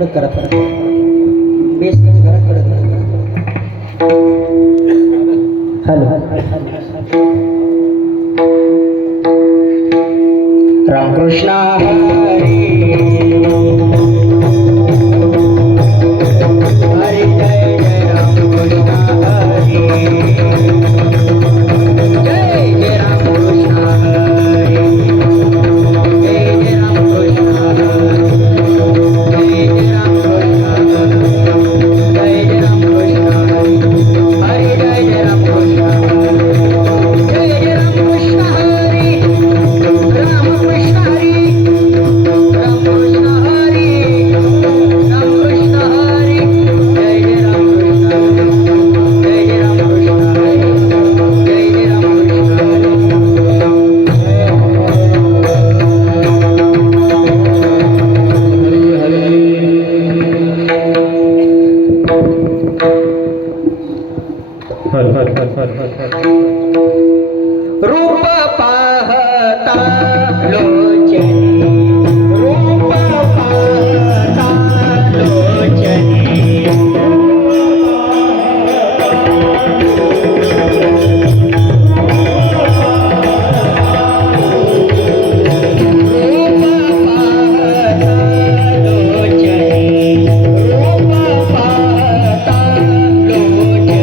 कडक करा बेस करा कडक हॅलो रामकृष्ण हरी हरी जय जय रामकृष्ण हरी जय जय रामकृष्ण हरी जय जय रामकृष्ण हरी जय जय रामकृष्ण हरी जय जय रामकृष्ण हरी हरी जय जय रामकृष्ण हरी जय जय रामकृष्ण हरी रामकृष्ण हरी रामकृष्ण हरी रामकृष्ण हरी जय जय रामकृष्ण हरी जय जय रामकृष्ण हरी जय जय रामकृष्ण हरी रूप पाहता लोचनी रूप पाहता लोचनी रूप पाहता लोचनी रूप पाहता लोचनी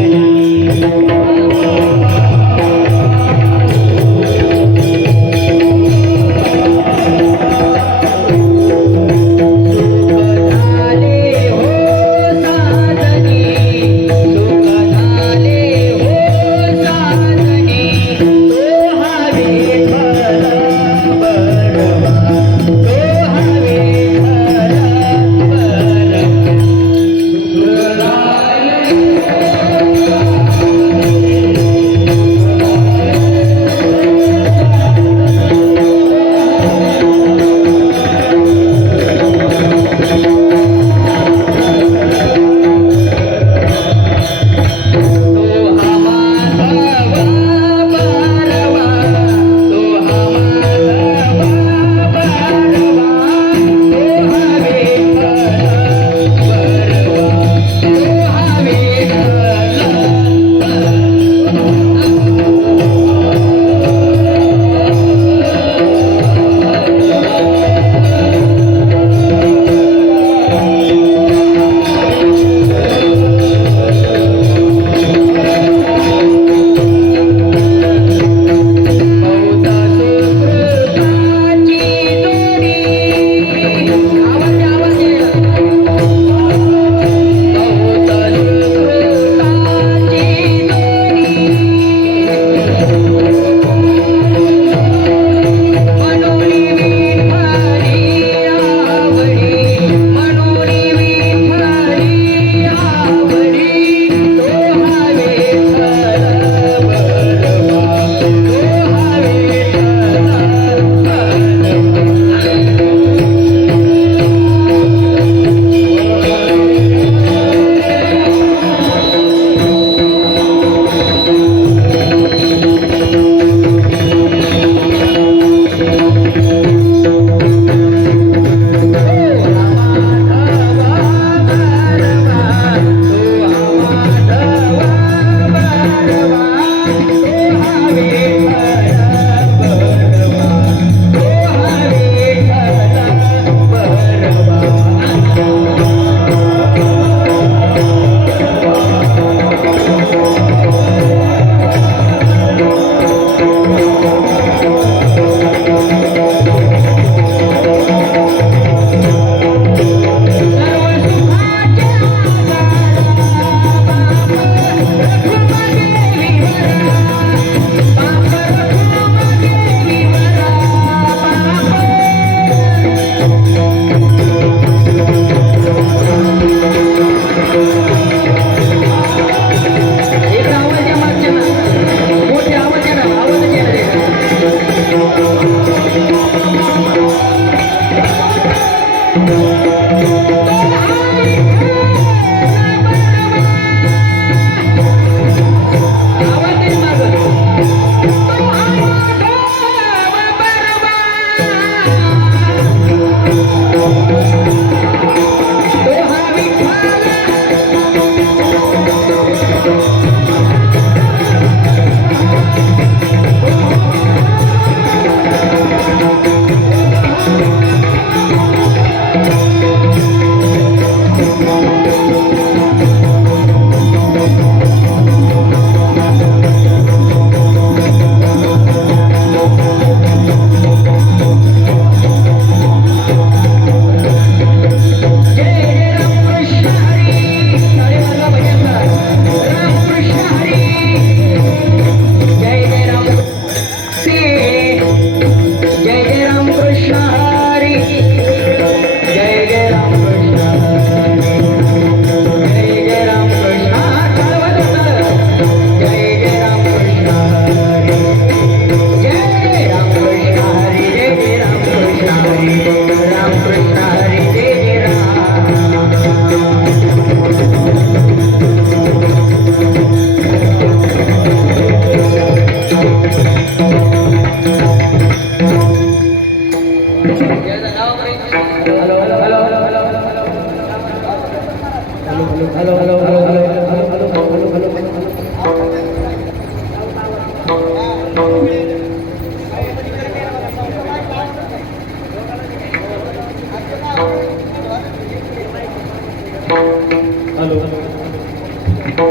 हॅलो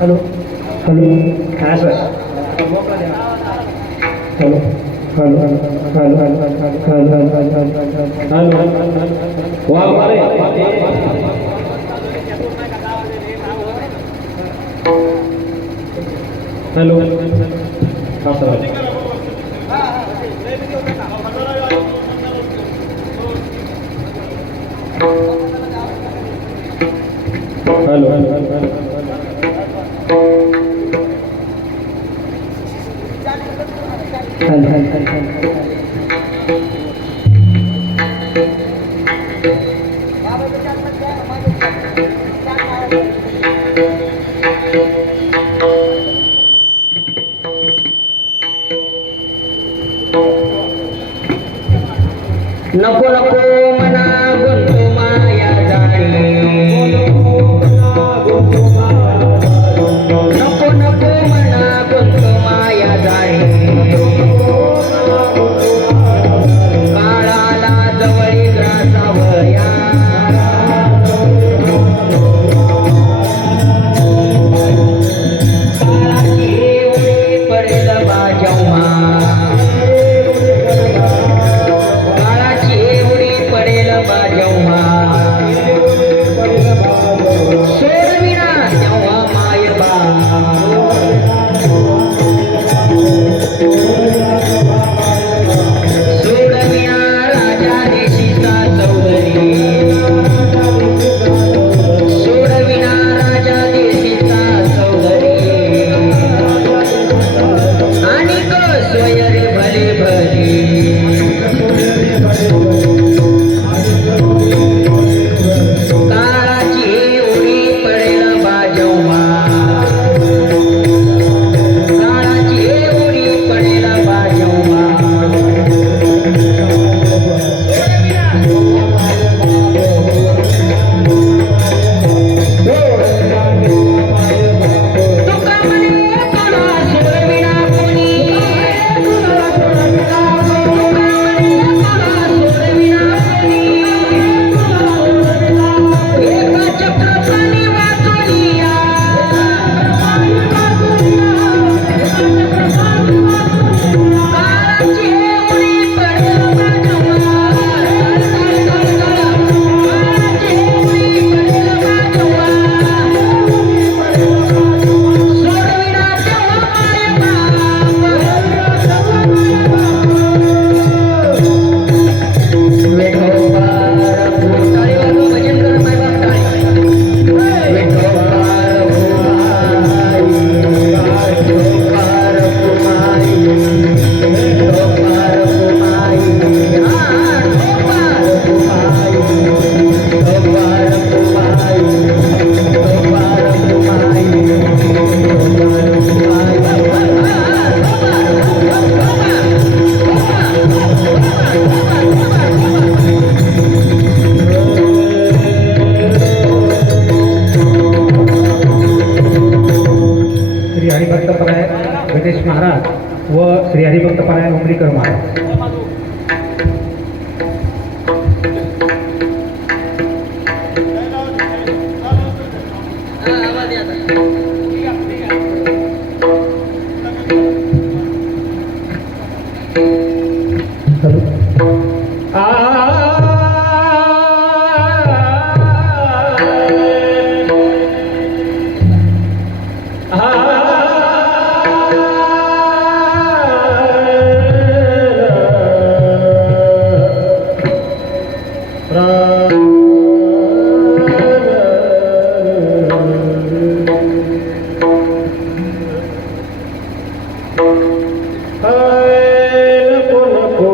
हॅलो हा sir hello hello hello hello Waghmare hello हा सर हॅलो नको नको मना गुंतू माया जाणी नको नको मना गुंतू माया जाणी काळाला जवळी ग्रासावया काळाची उडी पडेल बाजवा गणेश महाराज व श्री हरिभक्त परायण उमरीकर महाराज. नको नको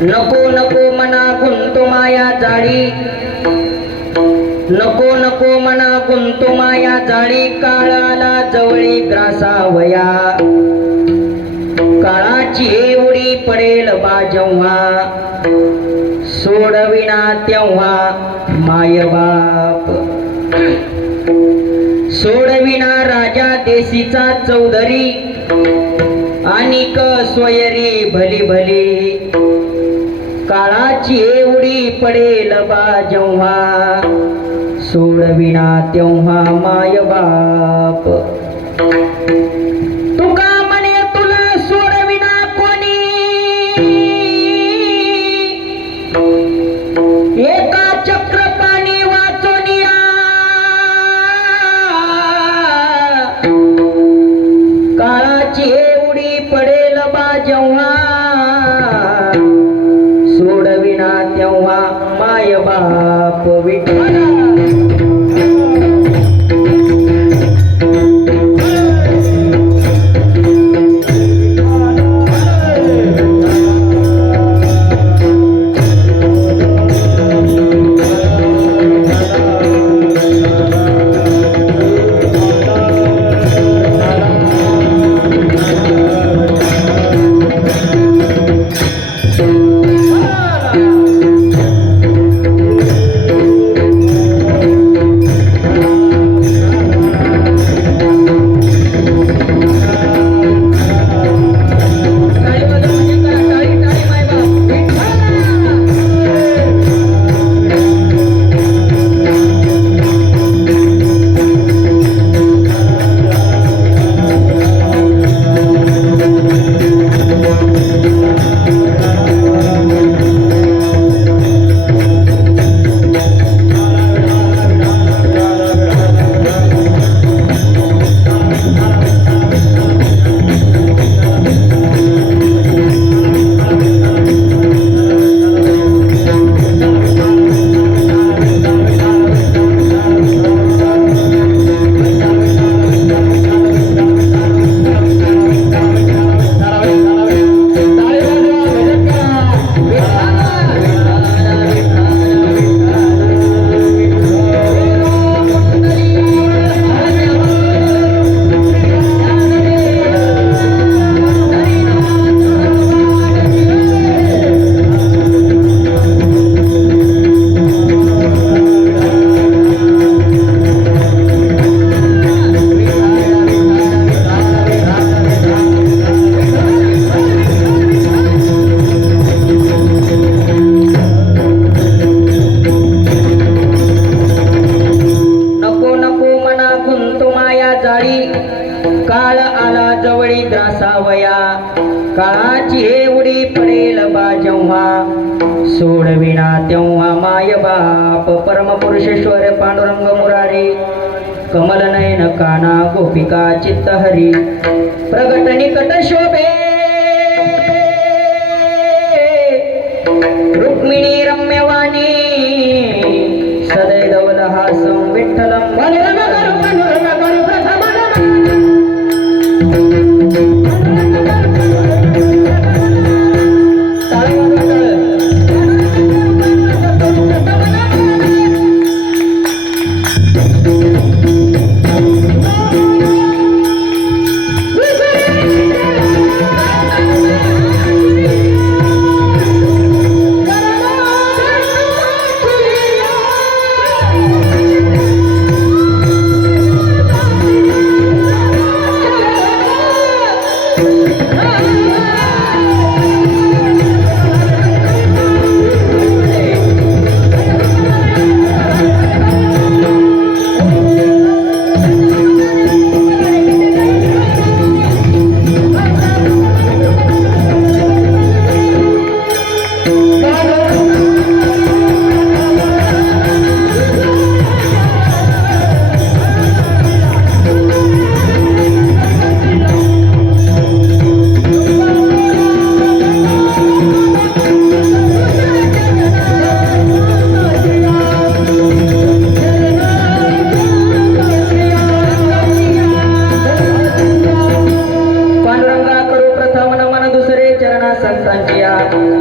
नको नको मना गुंतू माया जाळी, नको नको मना गुंतू माया जाळी, काळाला जवळी ग्रासावया, काळाची एवढी पडेल बा जेव्हा, सोडविना तेव्हा माय बाप, सोडविना राजा देशीचा चौधरी, अनिक सोयरी भली भली, काळाची एवढी पडेल बा जेव्हा, सोडविना तेव्हा माय बाप तुका म्हणे तुला सोडविना कोणी एका चक्रपाणी वाचोनिया काळाची एवढी पडेल बा जेव्हा सोडविना तेव्हा माय बाप विठ्ठला काळ आला जवळी त्रासावया काळाची एवढी पडेल बा जेव्हा सोडविना तेव्हा माय बाप परमपुरुषेश्वर पांडुरंग मुरारी कमल नयन काना गोपिका चित्तहरी प्रगट निकट शोभे रुक्मिणी रम्यवाणी सदैव हासं विठ्ठलं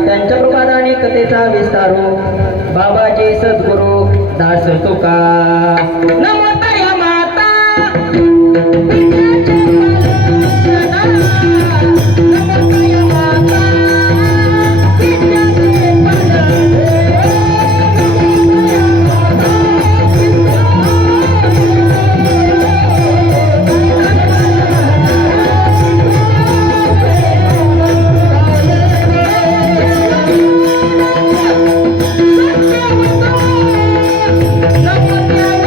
त्यांच्या कृपादानी कथेचा विस्तारू बाबाजी सद्गुरु दास तुका नमोतया माता Namo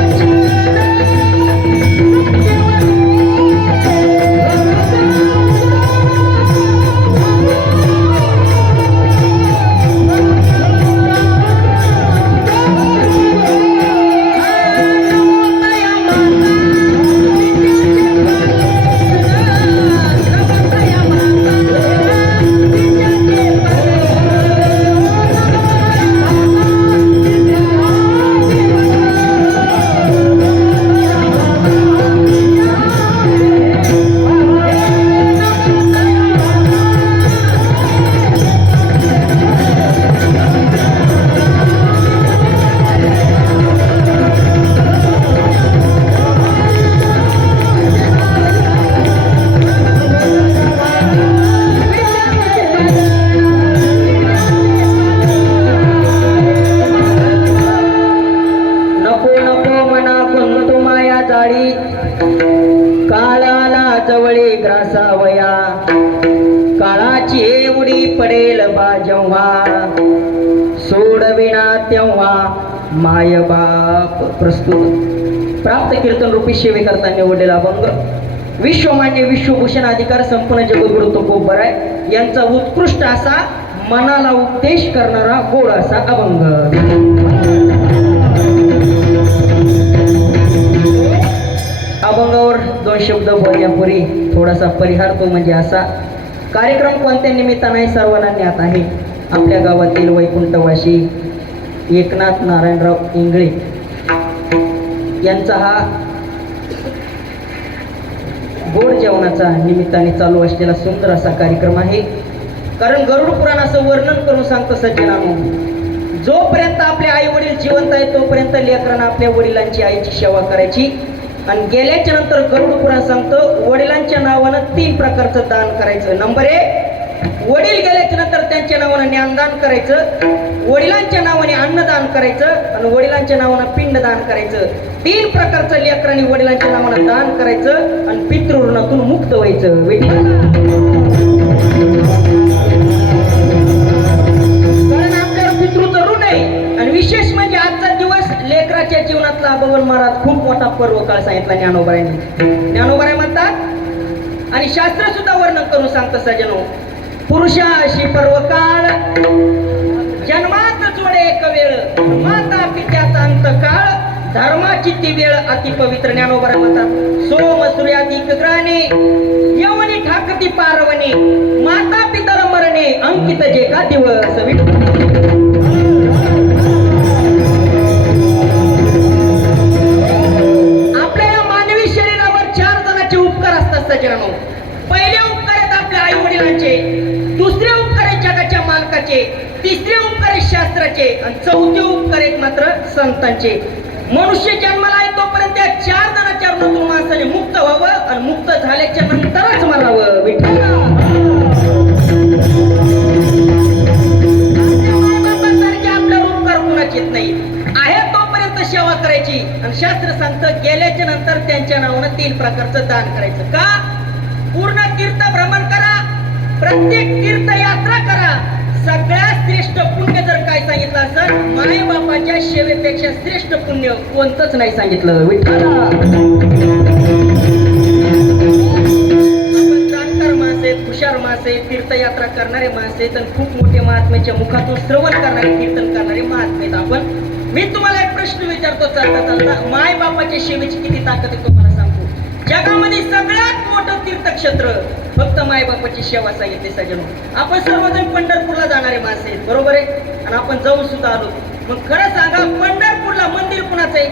जवळी ग्रासावया काळाची एवढी पडेल बा जेव्हा सोडविना तेव्हा माय बाप. प्रस्तुत प्राप्त कीर्तन रूपी सेवेकरता निवडलेला अभंग विश्वमान्य विश्वभूषण अधिकार संपन्न जगद्गुरु तुकोब बराय यांचा उत्कृष्ट असा मनाला उपदेश करणारा गोड असा अभंग. अभंगावर दोन शब्द बोलण्यापूर्वी थोडासा परिहार तो म्हणजे असा कार्यक्रम कोणत्या निमित्ताने सर्वांना ज्ञात आहे. आपल्या गावातील वैकुंठवासी एकनाथ नारायणराव इंगळे यांचा हा गोड जेवणाचा निमित्ताने चालू असलेला सुंदर असा कार्यक्रम आहे. कारण गरुड पुराण असं वर्णन करून सांगतं सज्जनानो, जोपर्यंत आपले आई वडील जिवंत आहेत तोपर्यंत लेकरांना आपल्या वडिलांची आईची सेवा करायची. आणि गेल्याच्या नंतर गरुड पुराण सांगतं वडिलांच्या नावानं 3 प्रकारचं दान करायचं. नंबर 1, वडील गेल्याच्या नंतर त्यांच्या नावानं ज्ञानदान करायचं, वडिलांच्या नावाने अन्नदान करायचं आणि वडिलांच्या नावानं पिंडदान करायचं. 3 प्रकारचं लेकरांनी वडिलांच्या नावानं दान करायचं आणि पितृऋणातून मुक्त व्हायचं. कारण आपल्यावर पितृचं ऋण आहे. आणि विशेष म्हणजे आजचा दिवस लेकराच्या जीवनातला बबन महाराज खूप मोठा पर्व काळ सांगितला ज्ञानोबारायांनी. ज्ञानोबाराय म्हणतात आणि शास्त्र सुद्धा वर्णन करून सांगतं सजनो, पुरुषाशी पर्व काळ जन्मात जोडे एक वेळ माता पित्याचा अंत काळ धर्माची ती वेळ अति पवित्र. ज्ञानोबाराय म्हणतात सोम सूर्यादिक ग्रहणे यवनी ठाकती पारवणे माता पितर मरणे अंकित जे का दिवस. आपल्या मानवी शरीरावर 4 जणांचे उपकार असतात सज्जनांनो. पहिले उपकार आहेत आपल्या आई वडिलांचे, दुसरे उपकार आहेत जगाच्या मालकाचे, तिसरे उपकार आहेत शास्त्राचे आणि चौथे उपकार आहेत मात्र संतांचे. मनुष्य जन्माला आहे तोपर्यंत त्या 4 जणांच्या ऋणातून माणसाने मुक्त व्हावं आणि मुक्त झाल्याच्या नंतरच मरावं. आपल्यावर उपकार कुणाचे येत नाही. आहे तोपर्यंत सेवा करायची आणि शास्त्र सांगतं गेल्याच्या नंतर त्यांच्या नावानं 3 प्रकारचं दान करायचं. का? पूर्ण तीर्थ भ्रमण करा, प्रत्येक तीर्थयात्रा करा. सगळ्यात श्रेष्ठ पुण्य जर काय सांगितलं असेल माय बापाच्या सेवेपेक्षा श्रेष्ठ पुण्य कोणतंच नाही सांगितलं. आपण जाणकार माणसं आहेत, हुशार माणसं आहेत, तीर्थयात्रा करणारे माणसं आहेत आणि खूप मोठे महात्म्याच्या मुखातून श्रवण करणारे कीर्तन करणारे महात्मे आहेत आपण. मी तुम्हाला एक प्रश्न विचारतो चालता चालता, माय बापाच्या सेवेची किती ताकद आहे तुम्हाला सांगतो. जगामध्ये सगळ्यात मोठं तीर्थक्षेत्र फक्त माय बापाची सेवा सांगितली सजनो. आपण सर्वजण पंढरपूरला जाणारे माणसं आहेत, बरोबर आहे, आणि आपण जाऊन सुद्धा आलो. मग खरं सांगा पंढरपूरला मंदिर कुणाचं आहे?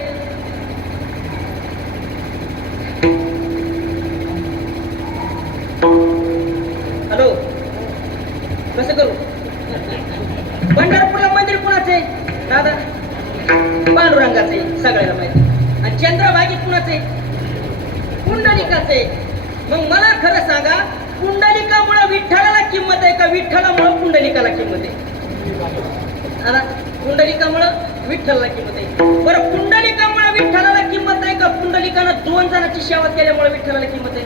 हॅलो, कसं करू? पंढरपूरला मंदिर कुणाचं आहे दादा? पांडुरंगाचं आहे, सगळ्याला माहिती. आणि चंद्रभागेत कुणाचं आहे? पुंडलिकाचे. मग मला खरं सांगा पुंडलिकामुळे विठ्ठलाला किंमत आहे का विठ्ठलामुळे पुंडलिकाला किंमत आहे? पुंडलिकामुळे विठ्ठलाला किंमत आहे. बरं पुंडलिकामुळे विठ्ठलाला किंमत आहे का पुंडलिकानं 2 जणांची सेवा केल्यामुळे विठ्ठलाला किंमत आहे?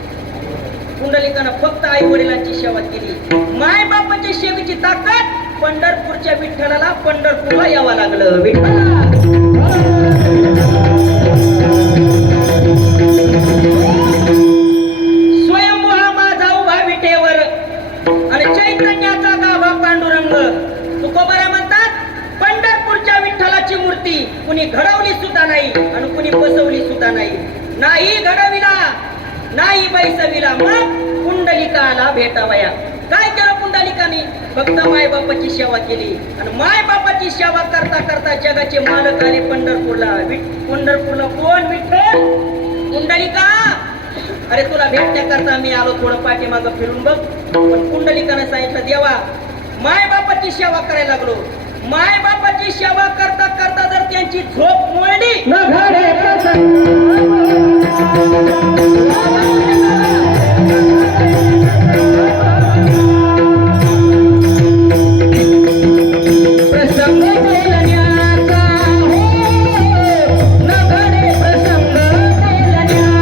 पुंडलिकानं फक्त आई वडिलांची सेवा केली. माय बापाच्या सेवेची ताकद पंढरपूरच्या विठ्ठलाला पंढरपूरला यावं लागलं. विठ्ठला स्वयंभू माझा उभा विठेवर आणि चैतन्याचा गाभा पांडुरंग. तुकोबाराय म्हणतात पंढरपूरच्या विठ्ठलाची मूर्ती कुणी घडवली सुद्धा नाही आणि कुणी बसवली सुद्धा नाही. नाही घडविला नाही बैसविला, मग पुंडलिकाला भेटावया. काय केलं पुंडलिकाने? फक्त माय बापाची सेवा केली आणि माय बापाची सेवा करता करता जगाचे मालक आले पंढरपूरला. पंढरपूरला कोण? विठ्ठल. पुंडलिका, अरे तुला भेटण्याकरता मी आलो, थोडं पाठीमागं फिरून बघ. पण पुंडलिकाने सांगितलं देवा माय बापाची सेवा करायला लागलो. माय बापाची सेवा करता करता जर त्यांची झोप मोडली प्रसंग बोलण्याचा न घडे प्रसंग बोलण्याचा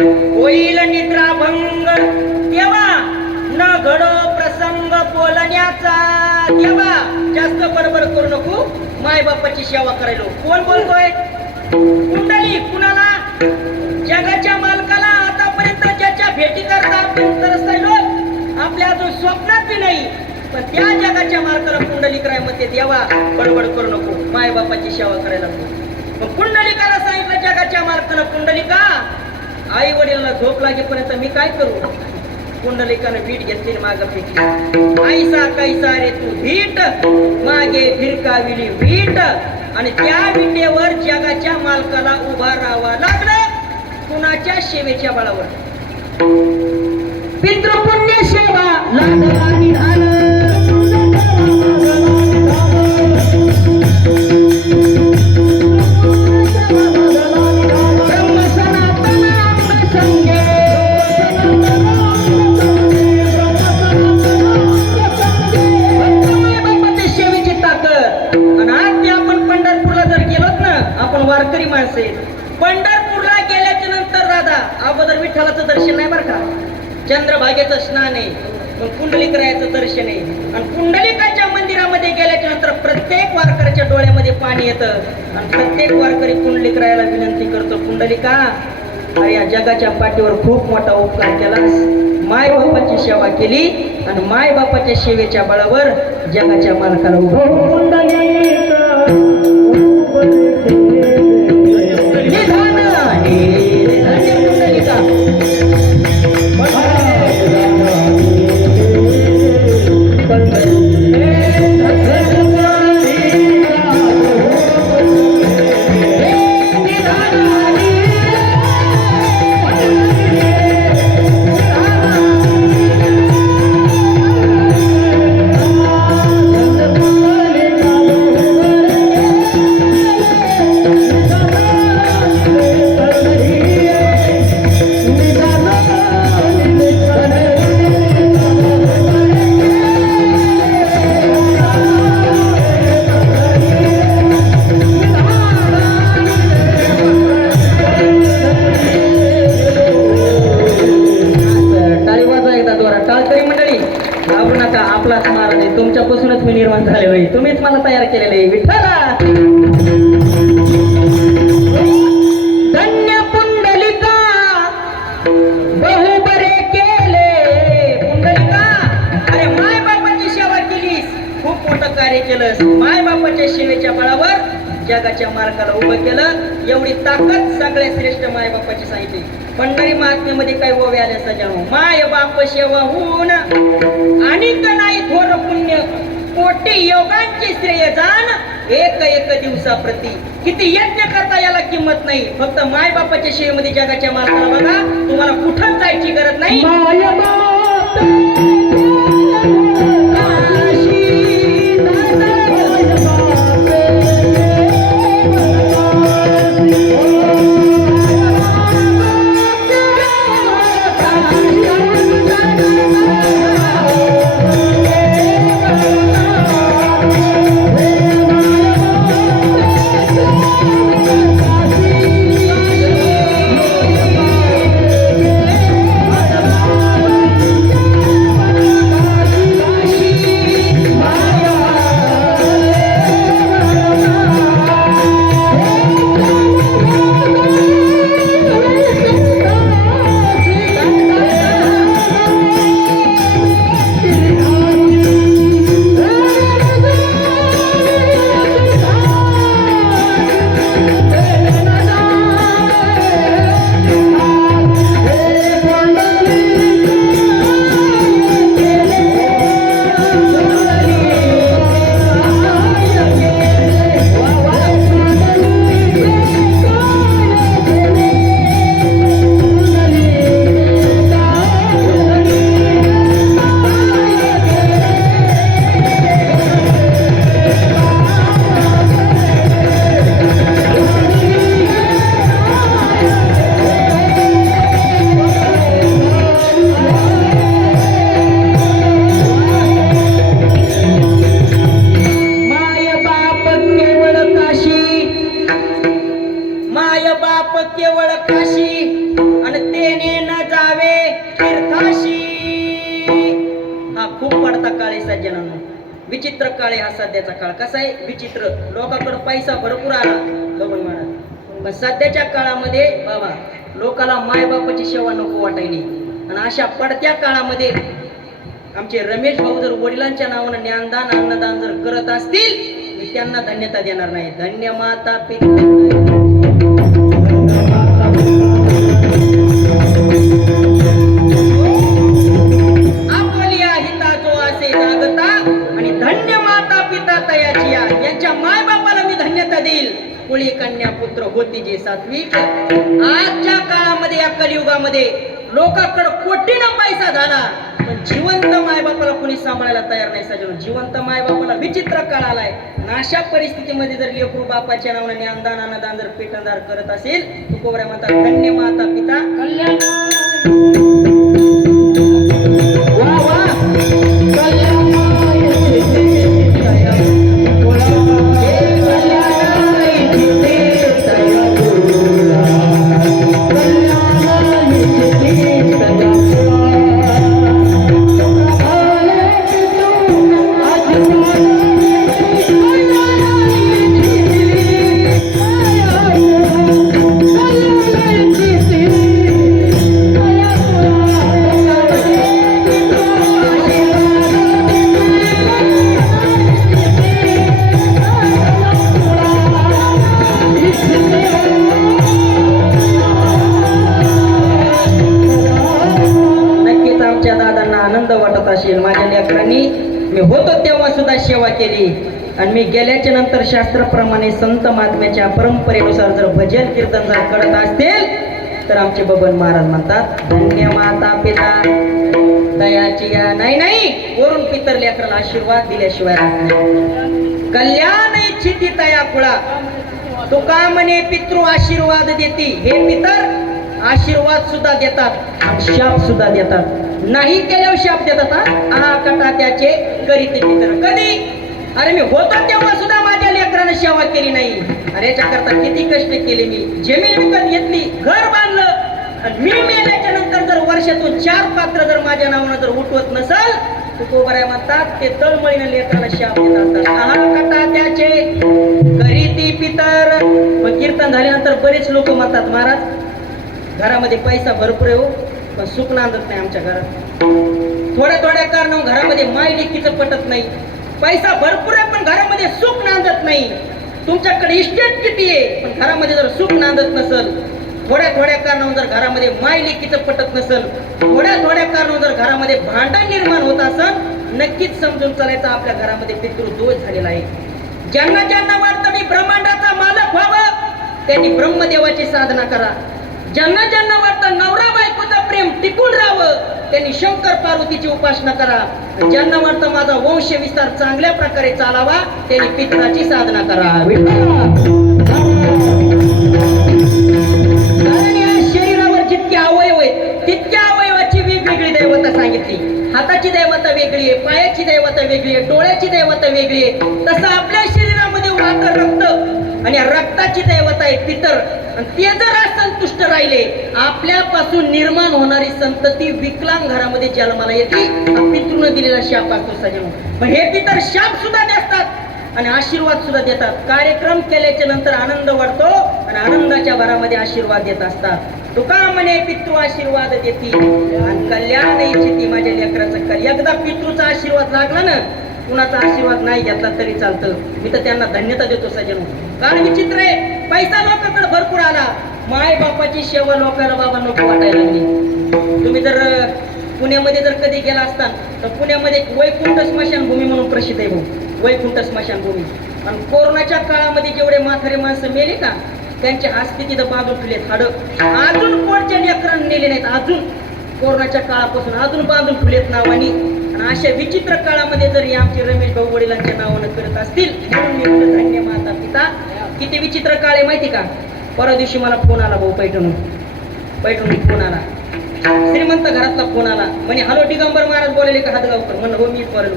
होईल निद्राभंग तेव्हा न घडो प्रसंग बोलण्याचा. तेव्हा जास्त बडबड करू नको, माय बापाची सेवा करायलो. कोण बोलतोय? कुंडली. कुणाला? जगाच्या मालकाला. आतापर्यंत ज्याच्या भेटी करता आपण तरसलो, आपल्या अजून स्वप्नात बी नाही, पण त्या जगाच्या मालकाला कुंडलिक राय म्हणते देवा बडबड करू नको, माय बापाची सेवा करायला नको. मग कुंडलिकाला सांगितलं जगाच्या मालकाला, कुंडलिका आई वडिलांना झोप लागेपर्यंत मी काय करू? कुंडलिकाने वीट घेतली माग फेकली. ऐसा कैसा रे तू भीट, मागे फिरकाविली वीट. आणि त्या विटेवर जगाच्या मालकाला उभा राहावा लागलं. कुणाच्या सेवेच्या बळावर? पितृपुण्य सेवा लागला निधान. ब्रह्म सनातन संगे सेवेची ताकद. आणि आज ते आपण पंढरपूरला जर गेलोत ना, आपण वारकरी माणसे, पंढरपूरला गेल्याच्या नंतर दादा अगोदर विठ्ठलाचं दर्शन नाही बरं का, चंद्रभागेचं स्नान आहे, मग कुंडलिकरायाचं दर्शन आहे. आणि कुंडलिकाच्या मंदिरामध्ये गेल्याच्या नंतर प्रत्येक वारकऱ्याच्या डोळ्यामध्ये पाणी येतं. आणि प्रत्येक वारकरी कुंडलिकरायाला विनंती करतो, कुंडलिका अरे या जगाच्या पाठीवर खूप मोठा उपकार केलास, माय बापाची सेवा केली आणि माय बापाच्या सेवेच्या बळावर जगाच्या मालकाला उभं तुमच्यापासूनच मी निर्माण झालेलो आहे, तुम्हीच मला तयार केलेलं आहे. विठ्ठला धन्य पुंडलिका बहु बरे केले. पुंडलिका अरे माय बापाची सेवा केलीस, खूप मोठं कार्य केलंस. माय बापाच्या सेवेच्या बळावर जगाच्या मार्गाला उभं केलं. एवढी ताकद सगळ्यात श्रेष्ठ माय बापाची सांगितली. पंढरी महात्म्यामध्ये काय ओवे आले सजाव, माय बाप सेवा होऊन आणि नाही थोर पुण्य, कोटी योगांची श्रेय जाण एक एक दिवसाप्रती. किती यज्ञ करता याला किंमत नाही. फक्त माय बापाच्या सेवेमध्ये जगाच्या मार्गाला बघा, तुम्हाला कुठं जायची गरज नाही. केवळ काशी आणि ते खूप पडता काळ आहे सज्जनांनो. विचित्र काळ आहे हा सध्याचा काळ. कसा आहे विचित्र? लोकांकडे पैसा भरपूर आला बघून म्हणा, पण सध्याच्या काळामध्ये बाबा लोकाला मायबापाची सेवा नको वाटायली. आणि अशा पडत्या काळामध्ये आमचे रमेश भाऊ जर वडिलांच्या नावानं ज्ञानदान अन्नदान जर करत असतील, मी त्यांना धन्यता देणार नाही. धन्य माता पिता आपल्या हिता जो असे जागता, आणि धन्य माता पिता तयाची यांच्या माय बापाला मी धन्यता देईल. कुळी कन्या पुत्र होती जे सात्विक. आजच्या काळामध्ये या कलियुगामध्ये लोकांकडे कोटीनं पैसा झाला, पण जिवंत मायबापाला कोणी सांभाळायला तयार नाही. सजनो जिवंत मायबापाला विचित्र काळ आलाय. अशा परिस्थितीमध्ये जर लेकरू बापाच्या नावाने ज्ञानदान अन्नदान जर पेटंदार करत असेल, तुकोबऱ्या म्हणतात धन्य माता पिता कल्याण. वा वा माझ्या लेकरांनी मी होतो तेव्हा सुद्धा सेवा केली. आणि मी गेल्याच्या नंतर शास्त्राप्रमाणे संत महात्म्याच्या परंपरेनुसार जर भजन कीर्तन जर करत असतील, तर आमचे बबन महाराज म्हणतात धन्य माता पिता दयाची या. नाही वरून पितर लेकराला आशीर्वाद दिल्याशिवाय राहत नाही. कल्याण इच्छिती तया कुळा, तुका म्हणे पितृ आशीर्वाद देती. हे पितर आशीर्वाद सुद्धा देतात आणि शाप सुद्धा देतात. नाही केल्यावर शाप देतात. हा कटा त्याचे करीते पितर. कधी? अरे मी होतो तेव्हा सुद्धा माझ्या लेकरानं सेवा केली नाही. अरे याच्याकरता किती कष्ट केले मी. जमीन विकत घेतली, घर बांधलं, आणि मी मेल्याच्या नंतर जर वर्षातून 4 पात्र जर माझ्या नावानं जर उठवत नसल, तुकोबऱ्या म्हणतात ते तळमळीनं लेकराला शाप देत असतात. हा कटा त्याचे करीती पितर. मग कीर्तन झाल्यानंतर बरेच लोक म्हणतात महाराज घरामध्ये पैसा भरपूर आहे, पण सुख नांदत नाही आमच्या घरात. थोड्या कारणावर घरामध्ये माय लेकीचं पटत नाही. पैसा भरपूर आहे पण घरामध्ये सुख नांदत नाही. तुमच्याकडे इस्टेट किती आहे पण घरामध्ये जर सुख नांदत नसल, थोड्या कारणावर जर घरामध्ये माय लेकीचं पटत नसल, थोड्या कारणावर जर घरामध्ये भांडण निर्माण होत असल, नक्कीच समजून चालायचं आपल्या घरामध्ये पितृदोष झालेला आहे. ज्यांना वाटतं मी ब्रह्मांडाचा मालक व्हावं, त्यांनी ब्रह्मदेवाची साधना करा. ज्यांना वाटतं नवरा बायकोचं प्रेम टिकून राहावं, त्यांनी शंकर पार्वतीची उपासना करा. ज्यांना वाटतं माझा वंश विस्तार चांगल्या प्रकारे चालावा, त्यांनी पितराची साधना करा. शरीरावर जितके अवयव आहेत तितक्या अवयवाची वेगवेगळी दैवता सांगितली. हाताची दैवता वेगळी आहे, पायाची दैवता वेगळी आहे, डोळ्याची दैवता वेगळी आहे. तसं आपल्या शरीरामध्ये वाहतं रक्त आणि रक्ताची दैवता आहे पितर. आणि ते जर असंतुष्ट राहिले, आपल्यापासून निर्माण होणारी संतती विकलांग घरामध्ये जन्माला येते. पितृने दिलेला शाप असतो सजनो. मग हे पितर शाप सुद्धा देतात आणि आशीर्वाद सुद्धा देतात. कार्यक्रम केल्याच्या नंतर आनंद वाढतो आणि आनंदाच्या भरामध्ये आशीर्वाद देत असतात. तुका म्हणे पितृ आशीर्वाद देती आणि कल्याण इच्छिती. माझ्या लेकराचं एकदा पितृचा आशीर्वाद लागला ना, कुणाचा आशीर्वाद नाही घेतला तरी चालतं. मी तर त्यांना धन्यता देतो सजनो. कारण विचित्र आहे, पैसा लोकांकडे भरपूर आला, माय बापाची सेवा लोकांना बाबा नको वाटायला लागली. तुम्ही जर पुण्यामध्ये जर कधी गेला असता तर पुण्यामध्ये वैकुंठ स्मशानभूमी म्हणून प्रसिद्ध आहे भाऊ, वैकुंठ स्मशानभूमी. आणि कोरोनाच्या काळामध्ये जेवढे म्हातारे माणसं मेले का, त्यांचे आस्ती तिथं बांधून ठेवलेत. हाडं अजून कोणत्या लेकरांनी नेले नाहीत. अजून कोरोनाच्या काळापासून अजून बांधून ठेवलेत नावानी. आणि अशा विचित्र काळामध्ये जर आमचे रमेश भाऊ वडिलांच्या नावानं करत असतील, म्हणून मी म्हणलं धन्य माता पिता. किती विचित्र काळ आहे माहिती का. परवा दिवशी मला फोन आला भाऊ, पैठणून फोन आला. श्रीमंत घरातला फोन आला. म्हणे हॅलो दिगंबर महाराज बोलले का हातगावकर? म्हणलं हो मीच बोललो.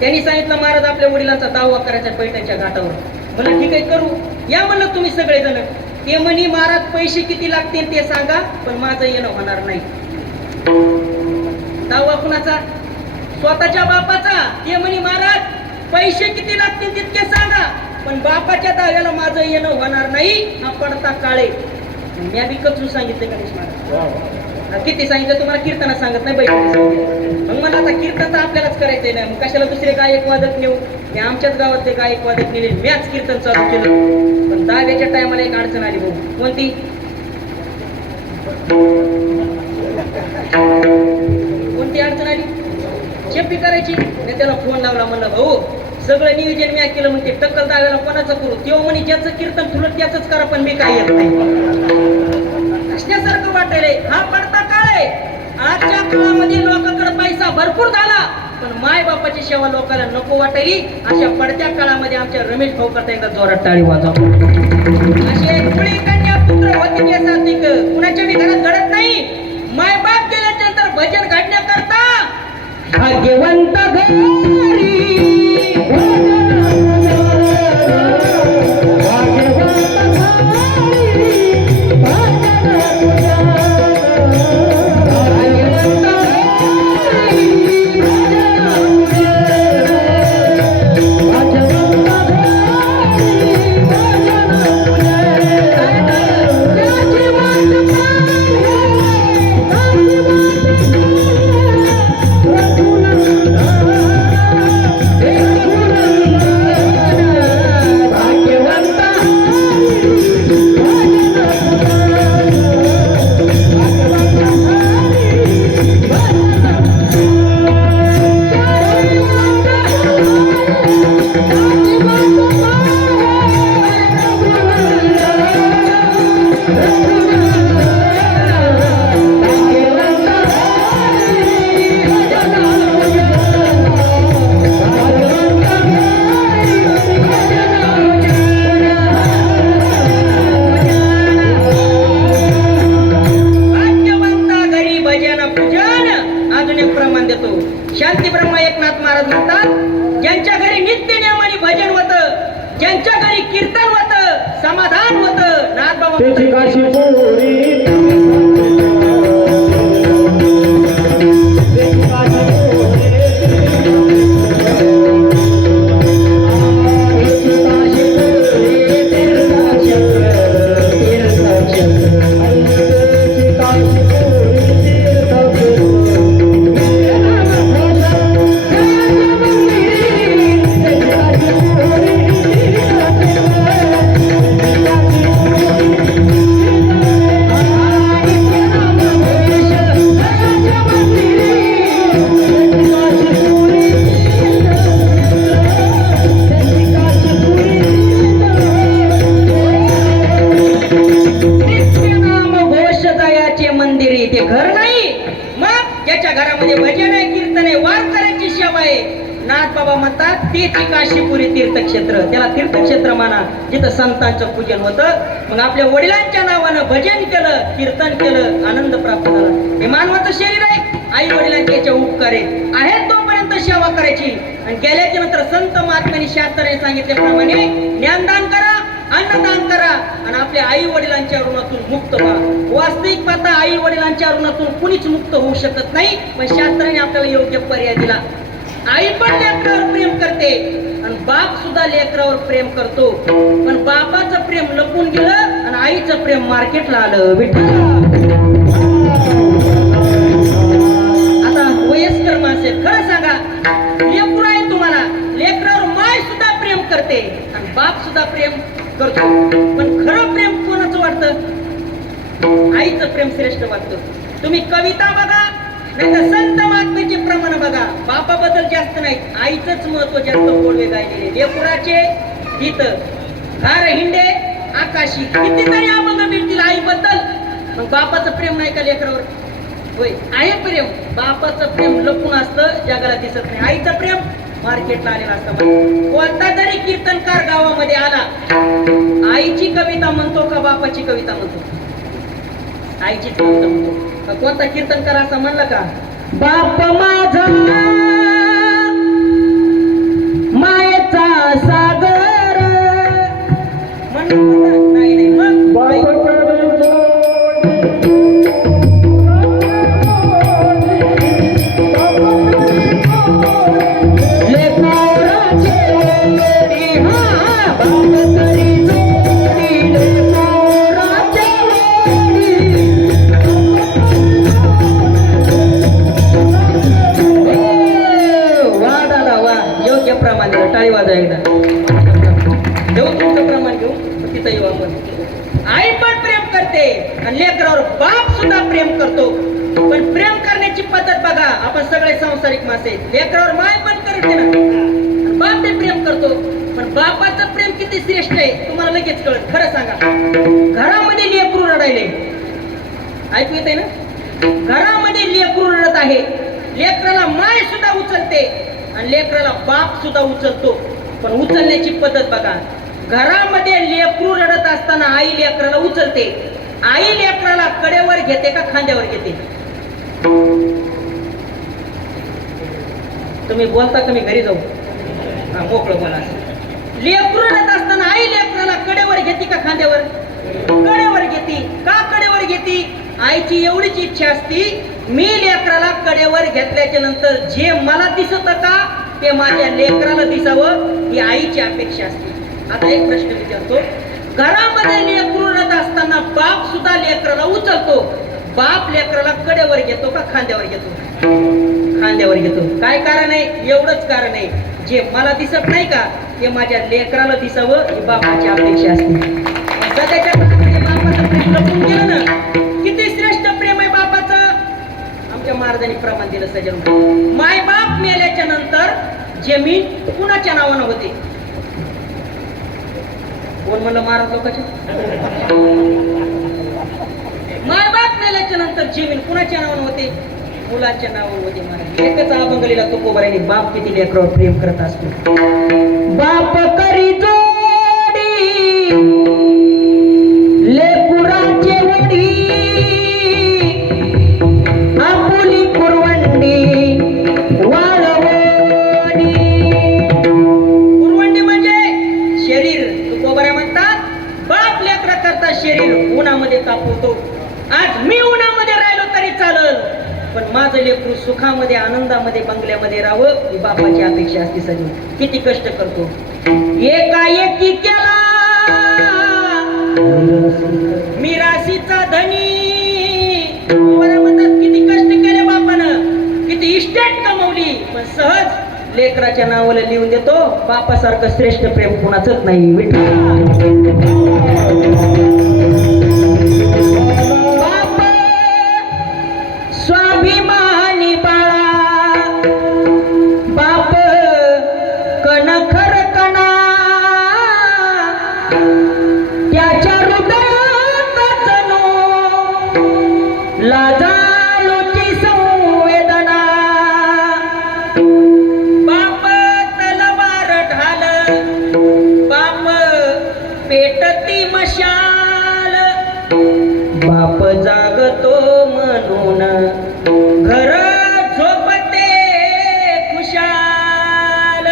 त्यांनी सांगितलं महाराज आपल्या वडिलांचा दावा करायचा पैठणच्या घाटावर. म्हणलं ठीक आहे करू या. म्हणलं तुम्ही सगळेजण. ते म्हणे महाराज पैसे किती लागतील ते सांगा, पण माझं येणं होणार नाही. दावा कुणाचा? स्वतःच्या बापाचा ते म्हणे महाराज पैसे किती लागतील तितके सांगा, पण बापाच्या दाव्याला माझं येणं होणार नाही, हा पडता काळे. मी बी कचून सांगितलं गणेश महाराज. किती सांगितलं तुम्हाला, कीर्तना सांगत नाही बैठक. मग मला आता कीर्तन तर आपल्यालाच करायचंय ना, मग कशाला दुसरे गायक वादक नेऊ. मी आमच्याच गावातले गायक वादक नेले, मॅच कीर्तन चालू केलं. पण दाव्याच्या टायमाला एक अडचण आली भाऊ. कोणती? कोणती अडचण आली? चेपी करायची. मी त्याला फोन लावला, म्हणलं भाऊ सगळं नियोजन मी केलं, म्हणते टक्कल दाव्याला कोणाचं करू. तेव्हा म्हणे ज्याचं कीर्तन ठुलं त्याच करा, पण मी काय येत नाही. असण्यासारखं वाटायलंय. हा पडता काळ आहे. आजच्या काळामध्ये लोकांकडे पैसा भरपूर झाला, पण माय बापाची सेवा लोकांना नको वाटायली. अशा पडत्या काळामध्ये आमच्या रमेश भाऊ करता एकदा जोरात टाळी वाजवा. असे कुळी कन्या पुत्र होती के साथिक कुणाच्या बी घरात घडत नाही. माय बाप गेल्यानंतर भजन घडण्याकरता भाग्यवंत घरी शांती ब्रह्मा एकनाथ महाराज म्हणतात, ज्यांच्या घरी नित्य नियमाने भजन होतं, ज्यांच्या घरी कीर्तन होतं, समाधान होतं, नाथ बाबा त्याची काशी पोरी काशीपुरी तीर्थक्षेत्र, त्याला तीर्थक्षेत्र माना, जिथं संतांचं पूजन होतं. मग आपल्या वडिलांच्या नावानं भजन केलं, कीर्तन केलं, आनंद प्राप्त झाला. हे मानवाचं शरीर आहे, आई वडिलांचे याचे उपकार आहे तोपर्यंत सेवा करायची. आणि गेल्याच्या नंतर संत महात्म्यांनी शास्त्राने सांगितल्याप्रमाणे ज्ञानदान करा, अन्नदान करा आणि आपल्या आई वडिलांच्या ऋणातून मुक्त व्हा. वास्तविक पाहता आई वडिलांच्या ऋणातून कुणीच मुक्त होऊ शकत नाही, पण शास्त्राने आपल्याला योग्य पर्याय दिला. आई पण लेकरावर प्रेम करते आणि बाप सुद्धा लेकरावर प्रेम करतो, पण बापाचं प्रेम लपून गेलं आणि आईचं प्रेम मार्केटला आलं. विठ्ठल आता वयस्कर माणसे खरं सांगा, लेकरू आहे तुम्हाला, लेकरावर माय सुद्धा प्रेम करते आणि बाप सुद्धा प्रेम करतो, पण खरं प्रेम कोणाचं वाटतं? आईचं प्रेम श्रेष्ठ वाटतं. तुम्ही कविता बघा नाही तर संत महात्म्याचे प्रमाण बघा, बापाबद्दल जास्त नाही, आईचंच महत्व जास्त गोडवे गायलेले. लेकराचे हित घर हिंडे आकाशी, कितीतरी अभंग मिळतील आईबद्दल, मग बापाचं प्रेम नाही का लेकरावर? होय, आहे प्रेम. बापाचं प्रेम लपून असतं, जगाला दिसत नाही. आईचं प्रेम मार्केटला आलेलं असतं. कोणता जरी कीर्तनकार गावामध्ये आला, आईची कविता म्हणतो का बापाची कविता म्हणतो? आईची कविता म्हणतो. कोणता कीर्तनकार असं म्हणलं का, बाप माझा मायेचा सागर म्हणलं? नाही नाही. मग आई पण प्रेम करते आणि लेकरावर बाप सुद्धा प्रेम करतो. पण प्रेम करण्याची पद्धत बघा, आपण सगळे सांसारिक माणसे. लेकरावर माय पण करते ना, आणि बाप बी प्रेम करतो. पण बापाचं प्रेम किती श्रेष्ठ आहे तुम्हाला लगेच कळत. खरं सांगा, घरामध्ये लेकरू रडायले, ऐकू येते ना? घरामध्ये लेकरू रडत आहे, लेकराला माय सुद्धा उचलते आणि लेकराला बाप सुद्धा उचलतो. पण उचलण्याची पद्धत बघा, घरामध्ये लेकरू रडत असताना आई लेकराला उचलते. आई लेकराला कडेवर घेते का खांद्यावर घेते? तुम्ही बोलता का मी घरी जाऊ? हा, मोकळं बोला. लेकरू रडत असताना आई लेकराला कडेवर घेते का खांद्यावर? कडेवर घेते. का कडेवर घेते? आईची एवढीच इच्छा असती, मी लेकराला कडेवर घेतल्याच्या नंतर जे मला दिसत का ते माझ्या लेकराला दिसावं, ही आईची अपेक्षा असते. आता एक प्रश्न विचारतो, घरामध्ये लेकरू रडत असताना बाप सुद्धा लेकराला उचलतो. बाप लेकराला कडेवर घेतो का खांद्यावर घेतो? खांद्यावर घेतो. काय कारण आहे? एवढंच कारण आहे, जे मला दिसत नाही का ते माझ्या लेकराला दिसावं, ही बापाची अपेक्षा असते. सध्याच्या काळामध्ये बापाचं प्रेम लपून गेलं ना. किती श्रेष्ठ प्रेम आहे बापाचं, आमच्या महाराजांनी प्रमाण दिलं. सजन माय बाप मेल्याच्या नंतर जमीन कुणाच्या नावानं होते? कोण म्हणलं महाराज लोकांच्या? माय बाप मेल्याच्या नंतर जमीन कुणाच्या नावानं होते? मुलाच्या नावावर होते. महाराज एकच अभंगलीला तुकोबारांनी बाप किती लेकरावर प्रेम करत असतो. बाप करी जोडी लेकुराचे वडी, आपुली कुरवंडी वाळवणी. कुरवंडी म्हणजे शरीर. तुकोबारा म्हणतात बाप लेकरा करता शरीर उन्हामध्ये तापवतो. आज मी उन्हामध्ये राहिलो तरी चालल, पण माझं लेकरू सुखामध्ये आनंदामध्ये बंगल्यामध्ये राहावं, ही बापाची अपेक्षा असते. सगळी किती कष्ट करतो. एकाएकी केला मी राशीचा धनी. म्हणतात किती कष्ट केले बापानं, किती इस्टेट कमवली, पण सहज लेकराच्या नावाला लिहून देतो. बापासारखं श्रेष्ठ प्रेम कुणाचंच नाही. बाप स्वाभिमानी बाळा, बाप कण खरकणा, त्याच्या हृदयात जणू लाजाळूची संवेदना. बाप तलवार ढाल, बाप पेटती मशाल, बाप जागतो म्हणून घर झोपते खुशाल.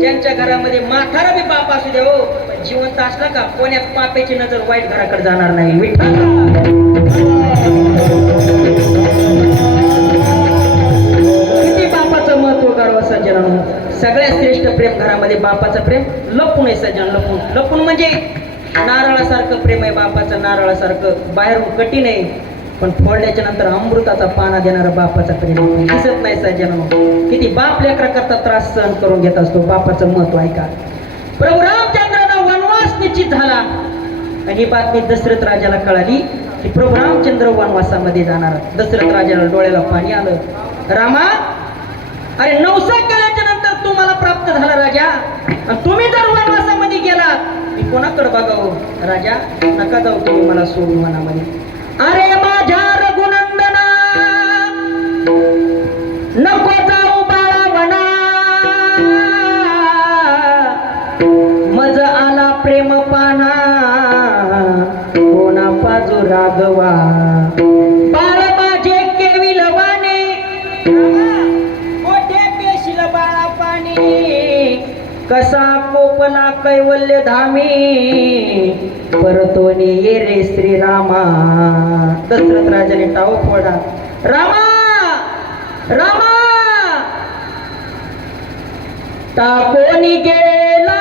ज्यांच्या घरामध्ये म्हातारा बी बाप असू द्या हो, पण जिवंत असला का कोण्याच पाप्याची नजर वाईट घराकडे जाणार नाही. किती बापाचं महत्व काढवा सज्जनांनो. सगळ्यात श्रेष्ठ प्रेम घरामध्ये बापाचं प्रेम लपून आहे. सज्जन लपून. लपून म्हणजे नारळासारखं प्रेम आहे बापाचं. नारळासारखं बाहेरून कठीण आहे, पण फोडल्याच्या नंतर अमृताचा पाना देणारा बापाचा प्रेम दिसत नाही. सज्जनांनो, किती बाप लेकरा करता त्रास सहन करून घेत असतो. बापाचं महत्व ऐका. प्रभू रामचंद्राचा वनवास निश्चित झाला आणि ही बातमी दशरथ राजाला कळाली की प्रभू रामचंद्र वनवासामध्ये जाणार. दशरथ राजाला डोळ्याला पाणी आलं. रामा, अरे नवसा केल्याच्या नंतर तुम्हाला प्राप्त झाला राजा, आणि तुम्ही जर वनवासामध्ये गेलात मी कोणाकडे बघावं? राजा नका जाऊ तुम्ही मला सोडून वनामध्ये. अरे माझ्या रघुनंदना, नको जाऊ बाळा वना, मज आला प्रेम पाना, कोणा पाजू राघवा. बाळ माझे केविल वाने, कोठे पेशील बाळा पाणी, कसा कोपला कैवल्य धामी, परतोनी ये रे श्रीरामा. दशरथ राजाने टाव फोडा. रामा रामा, टाकोनी गेला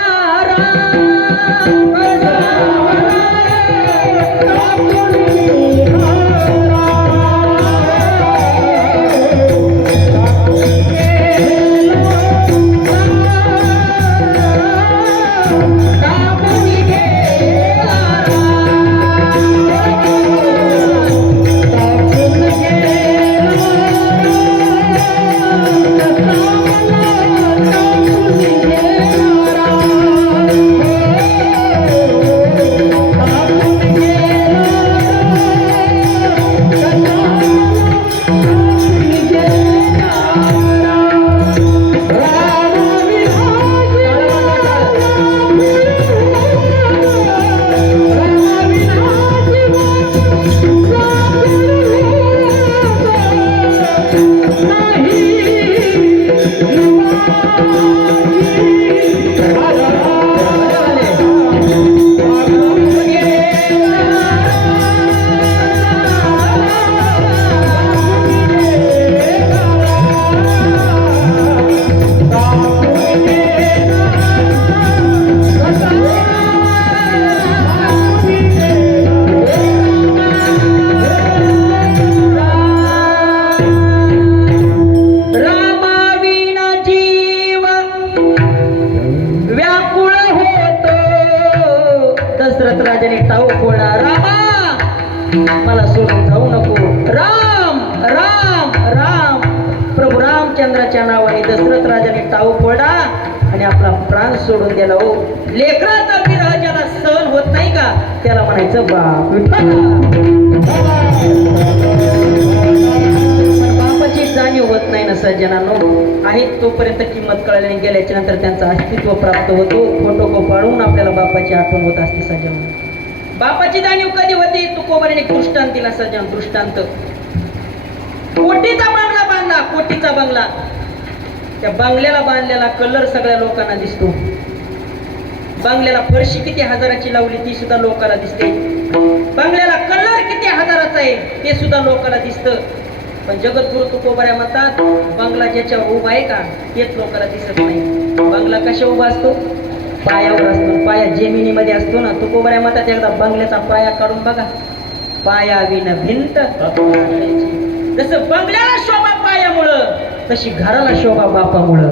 दशरथ राजाने टाऊ फोडा आणि आपला प्राण सोडून दिला हो. लेकराचा विरह ज्याला सहन होत नाही का त्याला म्हणायचं बाप विठ्ठल. पण बापाची जाणीव होत नाही ना सज्जनांनो. आहे तोपर्यंत किंमत कळल्याने गेल्याच्या नंतर त्यांचं अस्तित्व प्राप्त होतो. फोटो पाडून आपल्याला बापाची आठवण होत असते सज्जनांनो. बापाची जाणीव कधी होती? तुकोबाने एक दृष्टांत दिला सज्जन. दृष्टांत कोटीचा बंगला बांधला, कोटीचा बंगला. त्या बंगल्याला बांधलेला कलर सगळ्या लोकांना दिसतो. बंगल्याला फरशी किती हजाराची लावली ती सुद्धा लोकांना दिसते. बंगल्याला कलर किती हजाराचा आहे ते सुद्धा लोकांना दिसतं. पण जगद्गुरु तुकोबाऱ्या म्हणतात बंगला ज्याच्यावर उभा आहे का तेच लोकांना दिसत नाही. बंगला कशा उभा असतो? पायावर असतो. पाया जमिनीमध्ये असतो ना. तुकोबाऱ्या म्हणतात एकदा बंगल्याचा पाया काढून बघा. पाया विना भिंत. जसं बंगल्याला शोभा पायामुळं तशी घराला शोभा बापामुळं.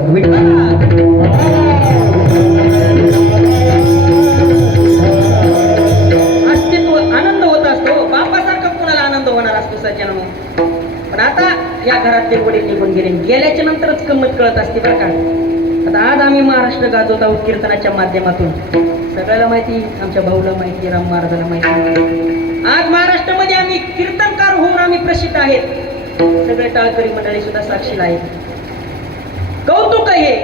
अस्तित्व आनंद होत असतो. बापासारखा कोणाला आनंद होणार असतो सज्जनांनो. पण आता या घरातले वडील निघून गेले. गेल्याच्या नंतरच गंमत कळत असते बरं का. आता आज आम्ही महाराष्ट्र गाजवत आहोत कीर्तनाच्या माध्यमातून. सगळ्याला माहिती, आमच्या भाऊला माहिती, राम महाराजाला माहिती. आज महाराष्ट्रामध्ये आम्ही कीर्तनकार होऊन आम्ही प्रसिद्ध आहेत. सगळे टाळकरी मंडळी सुद्धा साक्षीला आहेत. कौतुक आहे.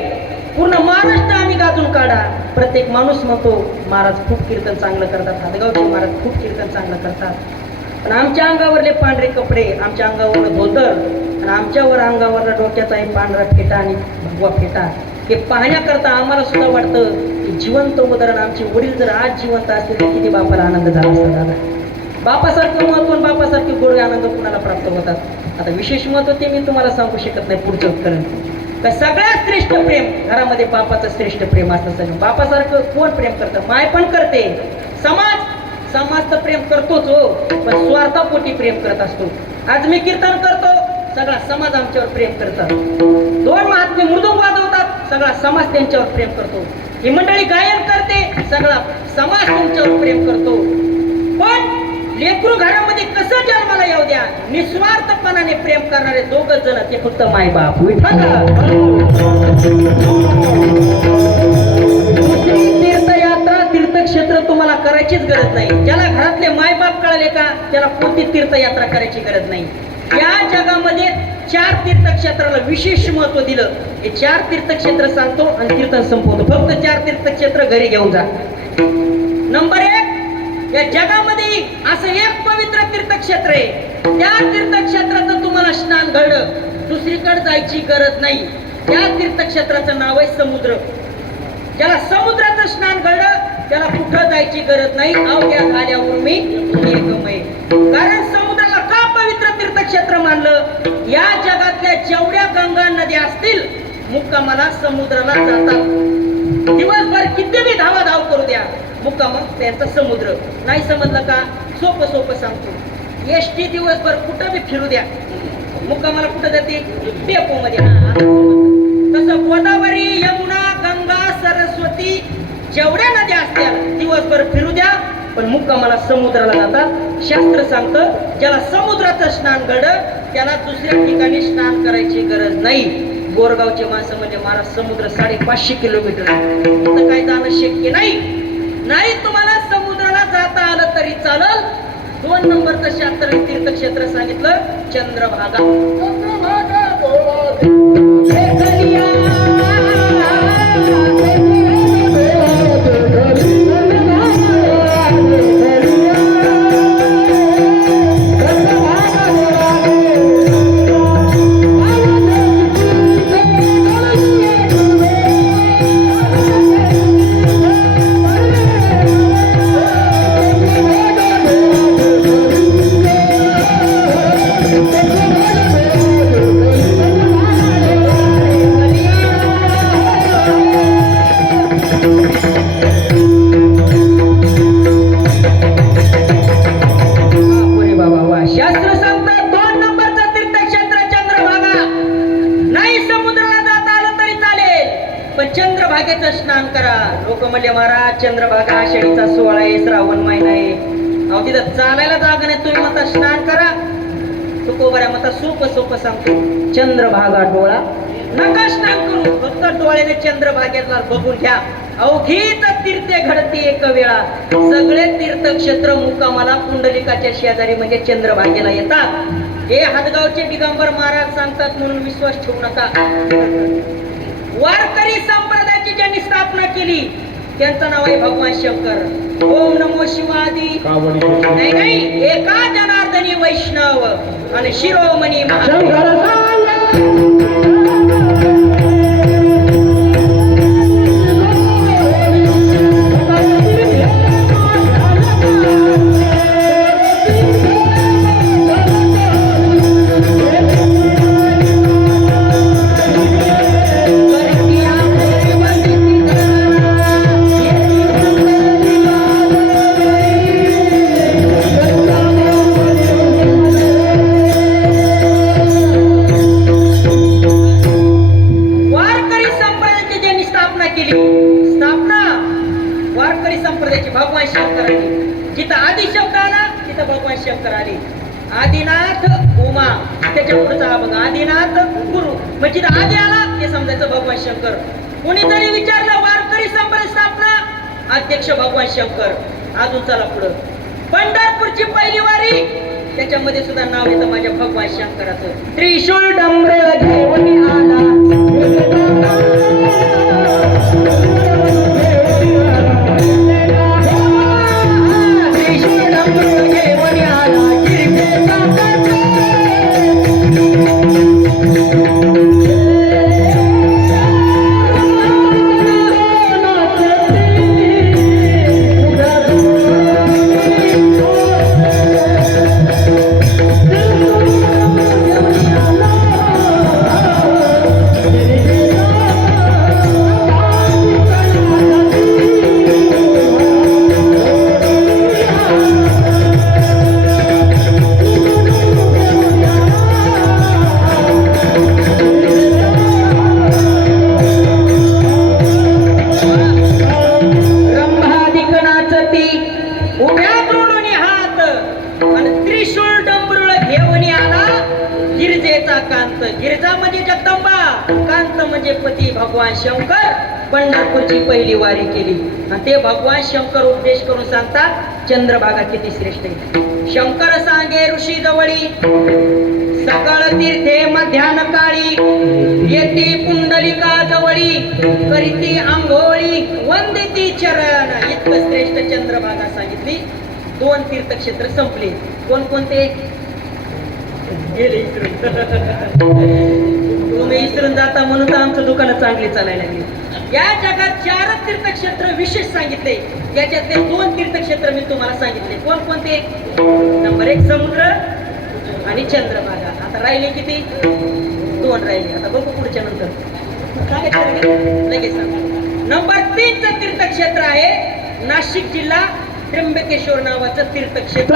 पूर्ण महाराष्ट्र आम्ही गाजून काढा. प्रत्येक माणूस म्हणतो महाराज खूप कीर्तन चांगलं करतात, हातगावचे महाराज खूप कीर्तन चांगलं करतात. पण आमच्या अंगावरले पांढरे कपडे, आमच्या अंगावर धोतर आणि आमच्यावर अंगावरला डोक्याचा आहे पांढरा फेटा आणि भगवा फेटा, हे पाहण्याकरता आम्हाला सुद्धा वाटतं की जिवंत उदाहरण आमचे वडील जर आज जिवंत असतील तर किती बापाला आनंद झाला असता. दादा बापासारखं महत्व, बापासारखे गोड आनंद कुणाला प्राप्त होतात. आता विशेष महत्व ते मी तुम्हाला सांगू शकत नाही पुढचं उत्तर. का सगळ्यात श्रेष्ठ प्रेम घरामध्ये बापाचं श्रेष्ठ प्रेम असतं. बापासारखं कोण प्रेम करतं? माय पण करते, समाज तर प्रेम करतोच हो, पण स्वार्थापोटी प्रेम करत असतो. आज मी कीर्तन करतो, सगळा समाज आमच्यावर प्रेम करतात. दोन महात्मे मृदुंग वाजवतात, सगळा समाज त्यांच्यावर प्रेम करतो. ही मंडळी गायन करते, सगळा समाज तुमच्यावर प्रेम करतो. पण लेकरू घरामध्ये कसं जन्माला येऊ द्या, निस्वार्थपणाने प्रेम करणारे दोघं जण ते फक्त माय बाप. तीर्थयात्रा, तीर्थक्षेत्र तुम्हाला करायचीच गरज नाही. ज्याला घरातले माय बाप कळले का त्याला कोणती तीर्थयात्रा करायची गरज नाही. या जगामध्ये 4 तीर्थक्षेत्राला विशेष महत्व दिलं. हे 4 तीर्थक्षेत्र सांगतो आणि कीर्तन संपवतो. फक्त 4 तीर्थक्षेत्र घरी घेऊन जा. नंबर 1, या जगामध्ये असं एक पवित्र तीर्थक्षेत्र आहे. त्या तीर्थक्षेत्राचं तुम्हाला स्नान घडलं, दुसरीकडे जायची गरज नाही. त्या तीर्थक्षेत्राचं नाव आहे समुद्र. ज्याला समुद्राचं स्नान घडलं त्याला कुठं जायची गरज नाही. अवघ्या आल्यावर मी एकमय. कारण समुद्राला का पवित्र तीर्थक्षेत्र मानलं? या जगातल्या जेवढ्या गंगा नद्या असतील मुक्कामाला समुद्राला जातात. दिवसभर किती बी धावाधाव करू द्या, मुक्काम त्यांचा समुद्र. नाही समजलं का? सोपं सांगतो. एसटी दिवसभर कुठं बी फिरू द्या, मुक्कामाला कुठं जाते? डेपो मध्ये. तसं गोदावरी, यमुना, गंगा, सरस्वती जेवढ्या नद्या असत्या दिवसभर फिरू द्या, पण मुक्कामाला समुद्राला जातात. शास्त्र सांगतं ज्याला समुद्राचं स्नान घडलं त्याला दुसऱ्या ठिकाणी स्नान करायची गरज नाही. बोरगावचे माणसं म्हणजे महाराज समुद्र 550 किलोमीटर, तर काही जाणं शक्य नाही. तुम्हाला समुद्राला जाता आलं तरी चालल. 2 नंबरचं शास्त्र तीर्थक्षेत्र सांगितलं चंद्रभागा. चंद्रभागेचं स्नान करा. लोक म्हणले महाराज चंद्रभागा आषाढीचा 16 आहे, श्रावण महिना आहे, अहो तिथं चालायला जागा नाही, तुम्ही म्हणता स्नान करा. तुकोबऱ्या म्हणता सोपं सांगतो. चंद्रभागा डोळा नका स्नान करू, फक्त डोळ्याने चंद्रभागेला बघून घ्या. अवघीच तीर्थे घडती एक वेळा. सगळे तीर्थक्षेत्र मुक्कामाला पुंडलिकाच्या शेजारी म्हणजे चंद्रभागेला येतात. हे हातगावचे दिगंबर महाराज सांगतात म्हणून विश्वास ठेवू नका. वारकरी संप्रदायाची ज्यांनी स्थापना केली त्यांचं नाव आहे भगवान शंकर. ओम नमो शिवादी. नाही नाही, एका जनार्दनी वैष्णव आणि शिरोमणी वारकरी संप्रदायाची भगवान शंकरांनी. जिथं आदि शब्द आला तिथं भगवान शंकर आले. आदिनाथ उमा, त्याच्या पुढचा हा बघा आदिनाथ गुरु, म्हणजे जिथं आदि आला ते समजायचं भगवान शंकर. कोणी जरी विचारलं वारकरी संप्रदाय स्थापना, अध्यक्ष भगवान शंकर. अजून चला पुढं. पंढरपूरची पहिली वारी, त्याच्यामध्ये सुद्धा नाव येतं माझ्या भगवान शंकराचं. त्रिशूळ डमरे घेऊन आला, गिरजा म्हणजे जगदंबा, कांत म्हणजे पती भगवान शंकर. पंढरपूरची पहिली वारी केली आणि ते भगवान शंकर उपदेश करून सांगतात चंद्रभागा किती श्रेष्ठ आहे. शंकर सांगे ऋषी जवळी, सकाळ तीर्थे मध्यान काळी, येती पुंडलिका जवळी, करीती आंघोळी, वंदिती चरण. इतकं श्रेष्ठ चंद्रभागा सांगितली. 2 तीर्थक्षेत्र संपले. कोणकोणते गेले इसरून. तुम्ही इसरून जाता म्हणून तर आमचं दुकानं चांगली चालायला लागली. या जगात 4 तीर्थक्षेत्र विशेष सांगितले, त्याच्यातले 2 तीर्थक्षेत्र मी तुम्हाला सांगितले. कोणकोणते? नंबर 1 समुद्र आणि चंद्रभागा. आता राहिले किती? 2 राहिले. आता बघू पुढच्या नंतर लगेच सांगा. नंबर 3चं तीर्थक्षेत्र आहे नाशिक जिल्हा, त्र्यंबकेश्वर नावाचं तीर्थक्षेत्र.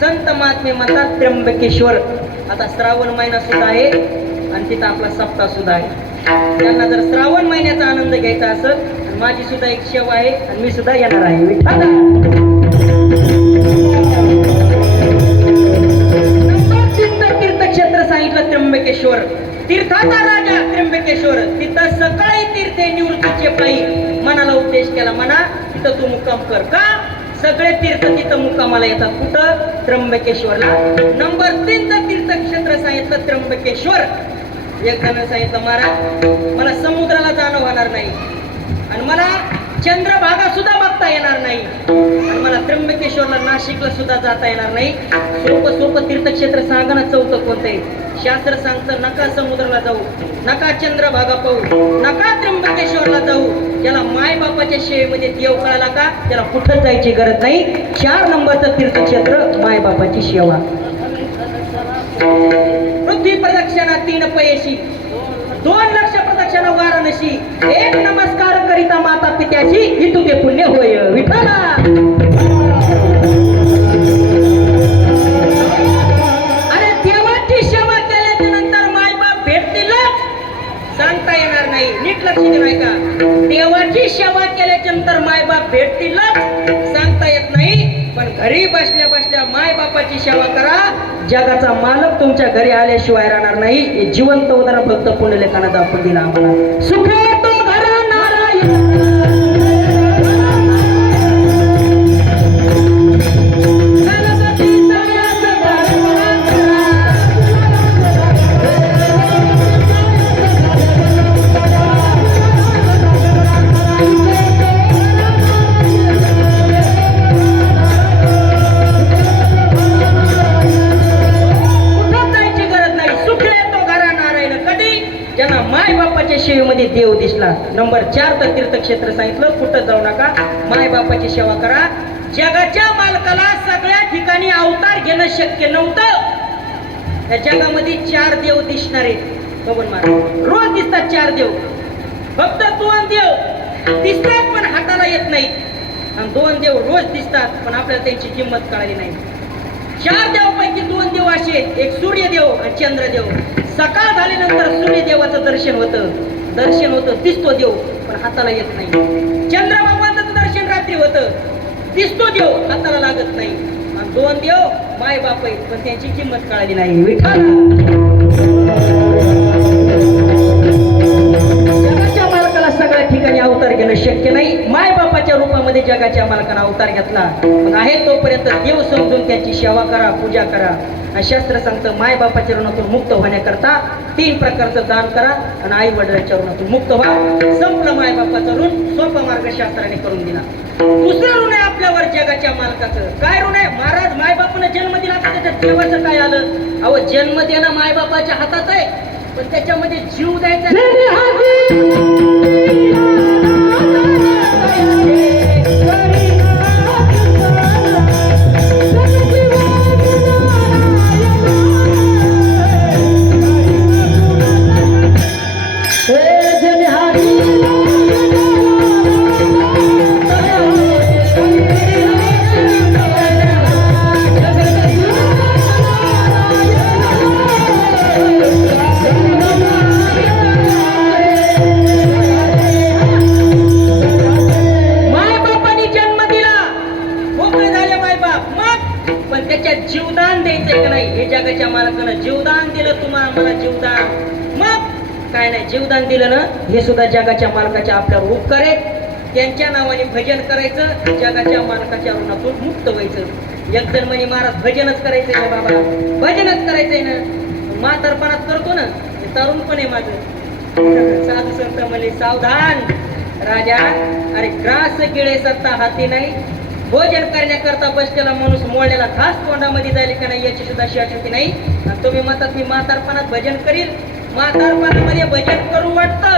संत महात्मे म्हणतात त्र्यंबकेश्वर. आता श्रावण महिना सुद्धा आहे आणि तिथं आपला सप्ताह सुद्धा आहे. त्यांना जर श्रावण महिन्याचा आनंद घ्यायचा असेल, माझी सुद्धा एक सेवा आहे आणि मी सुद्धा येणार आहे. विठ्ठला. तीर्थक्षेत्र सांगितलं त्र्यंबकेश्वर. तीर्थाचा राजा त्र्यंबकेश्वर. तिथं सकाळी तीर्थे निवृत्तीचे पायी मनाला उपदेश केला, म्हणा तिथं तू मुक्काम कर. का? सगळे तीर्थ तिथं मुक्कामाला येतात. कुठं? त्र्यंबकेश्वरला. नंबर 3चं तीर्थक्षेत्र सांगितलं त्र्यंबकेश्वर. एक जण सांगितलं, महाराज मला समुद्राला जाणं होणार नाही आणि मला चंद्रभागा सुद्धा बघता येणार नाही आणि मला त्र्यंबकेश्वरला नाशिकला सुद्धा जाता येणार नाही. सोपं तीर्थक्षेत्र सांगा ना, चौथं कोणतं आहे? शास्त्र सांगतं नका समुद्राला जाऊ, नका चंद्रभागा पाहू, नका त्र्यंबकेश्वरला जाऊ. त्याला माय बापाच्या सेवेमध्ये देव कळाला का त्याला कुठं जायची गरज नाही. 4 नंबरचं तीर्थक्षेत्र माय बापाची सेवा. पृथ्वी प्रदक्षिणा 3 पयशी, 2 लक्ष प्रदक्षिणा वाराणसी, 1 नमस्कार करिता माता पित्याची इतुके पुण्य होय. विठ्ठला. अरे देवाची सेवा केल्याच्या नंतर मायबाप भेटतीलच सांगता येणार नाही. नीट लक्ष देऊ नका. देवाची सेवा केल्याच्या नंतर मायबाप भेटतीलच सांगता येत नाही. पण घरी बसल्या बसल्या माय बापाची सेवा करा. जगाचा मालक तुमच्या घरी आल्याशिवाय राहणार नाही. हे जिवंत उदाहरण भक्त पुंडलिकानं दाखवून दिलं आम्हाला. सुखे तो घरा नारायण. सेवेमध्ये देव दिसला. नंबर 4चं तीर्थक्षेत्र सांगितलं कुठं जाऊ नका, माय बापाची सेवा करा. जगाच्या मालकाला सगळ्या ठिकाणी अवतार घेणं शक्य नव्हतं. या जगामध्ये 4 देव दिसणारे बघून महाराज रोज दिसतात. 4 देव. फक्त 2 देव दिसतात पण हाताला येत नाही आणि 2 देव रोज दिसतात पण आपल्याला त्यांची किंमत कळाली नाही. 4 देवापैकी 2 देव असे, एक सूर्यदेव आणि चंद्रदेव. सकाळ झाल्यानंतर सूर्यदेवाचं दर्शन होतं, दिसतो देव पण हाताला येत नाही. चंद्रबाबांचं दर्शन रात्री होतं, दिसतो देव हाताला लागत नाही. आणि 2 देव माय बाप आहेत पण त्यांची किंमत कळाली नाही. विठ्ठला. जगाच्या मालकाला सगळ्या ठिकाणी अवतार घेणं शक्य नाही. माय बापाच्या रूपामध्ये जगाच्या मालकानं अवतार घेतला. मग आहे तोपर्यंत देव समजून त्याची सेवा करा, पूजा करा. शास्त्र सांगतं माय बापाच्या ऋणातून मुक्त होण्याकरता 3 प्रकारचं दान करा आणि आई वडिलांच्या ऋणातून मुक्त व्हा. संपलं माय बापाचं ऋण. सोपा मार्ग शास्त्राने करून दिला. दुसरं ऋण आहे आपल्यावर जगाच्या मालकाचं. काय ऋण आहे? महाराज माय बापानं जन्म दिला तर त्याच्यात देवाचं काय आलं? अहो जन्म देणं माय बापाच्या हातात आहे पण त्याच्यामध्ये जीव द्यायचा. जीवदान द्यायचंय का नाही हे जगाच्या मालकानं जीवदान दिलं. तुम्हाला मला जीवदान मग काय नाही. जीवदान दिलं ना हे सुद्धा जगाच्या मालकाच्या आपल्यावर उपकार आहेत. त्यांच्या नावाने भजन करायचं, जगाच्या मालकाच्या ऋणातून मुक्त व्हायचं. एक जण म्हणे महाराज भजनच करायचंय ना बाबा, भजनच करायचंय ना. म्हातारपणात करतो ना, हे तरुण पण आहे माझं. साधू संत म्हणले सावधान राजा, अरे ग्रास गिळे सत्ता हाती नाही. भोजन करण्याकरता बसलेला माणूस मोडलेला घास तोंडामध्ये जाईल का नाही याची सुद्धा शाश्वती नाही. आणि तुम्ही म्हणतात मी म्हातारपणात भजन करील. म्हातारपणामध्ये भजन करू वाटतं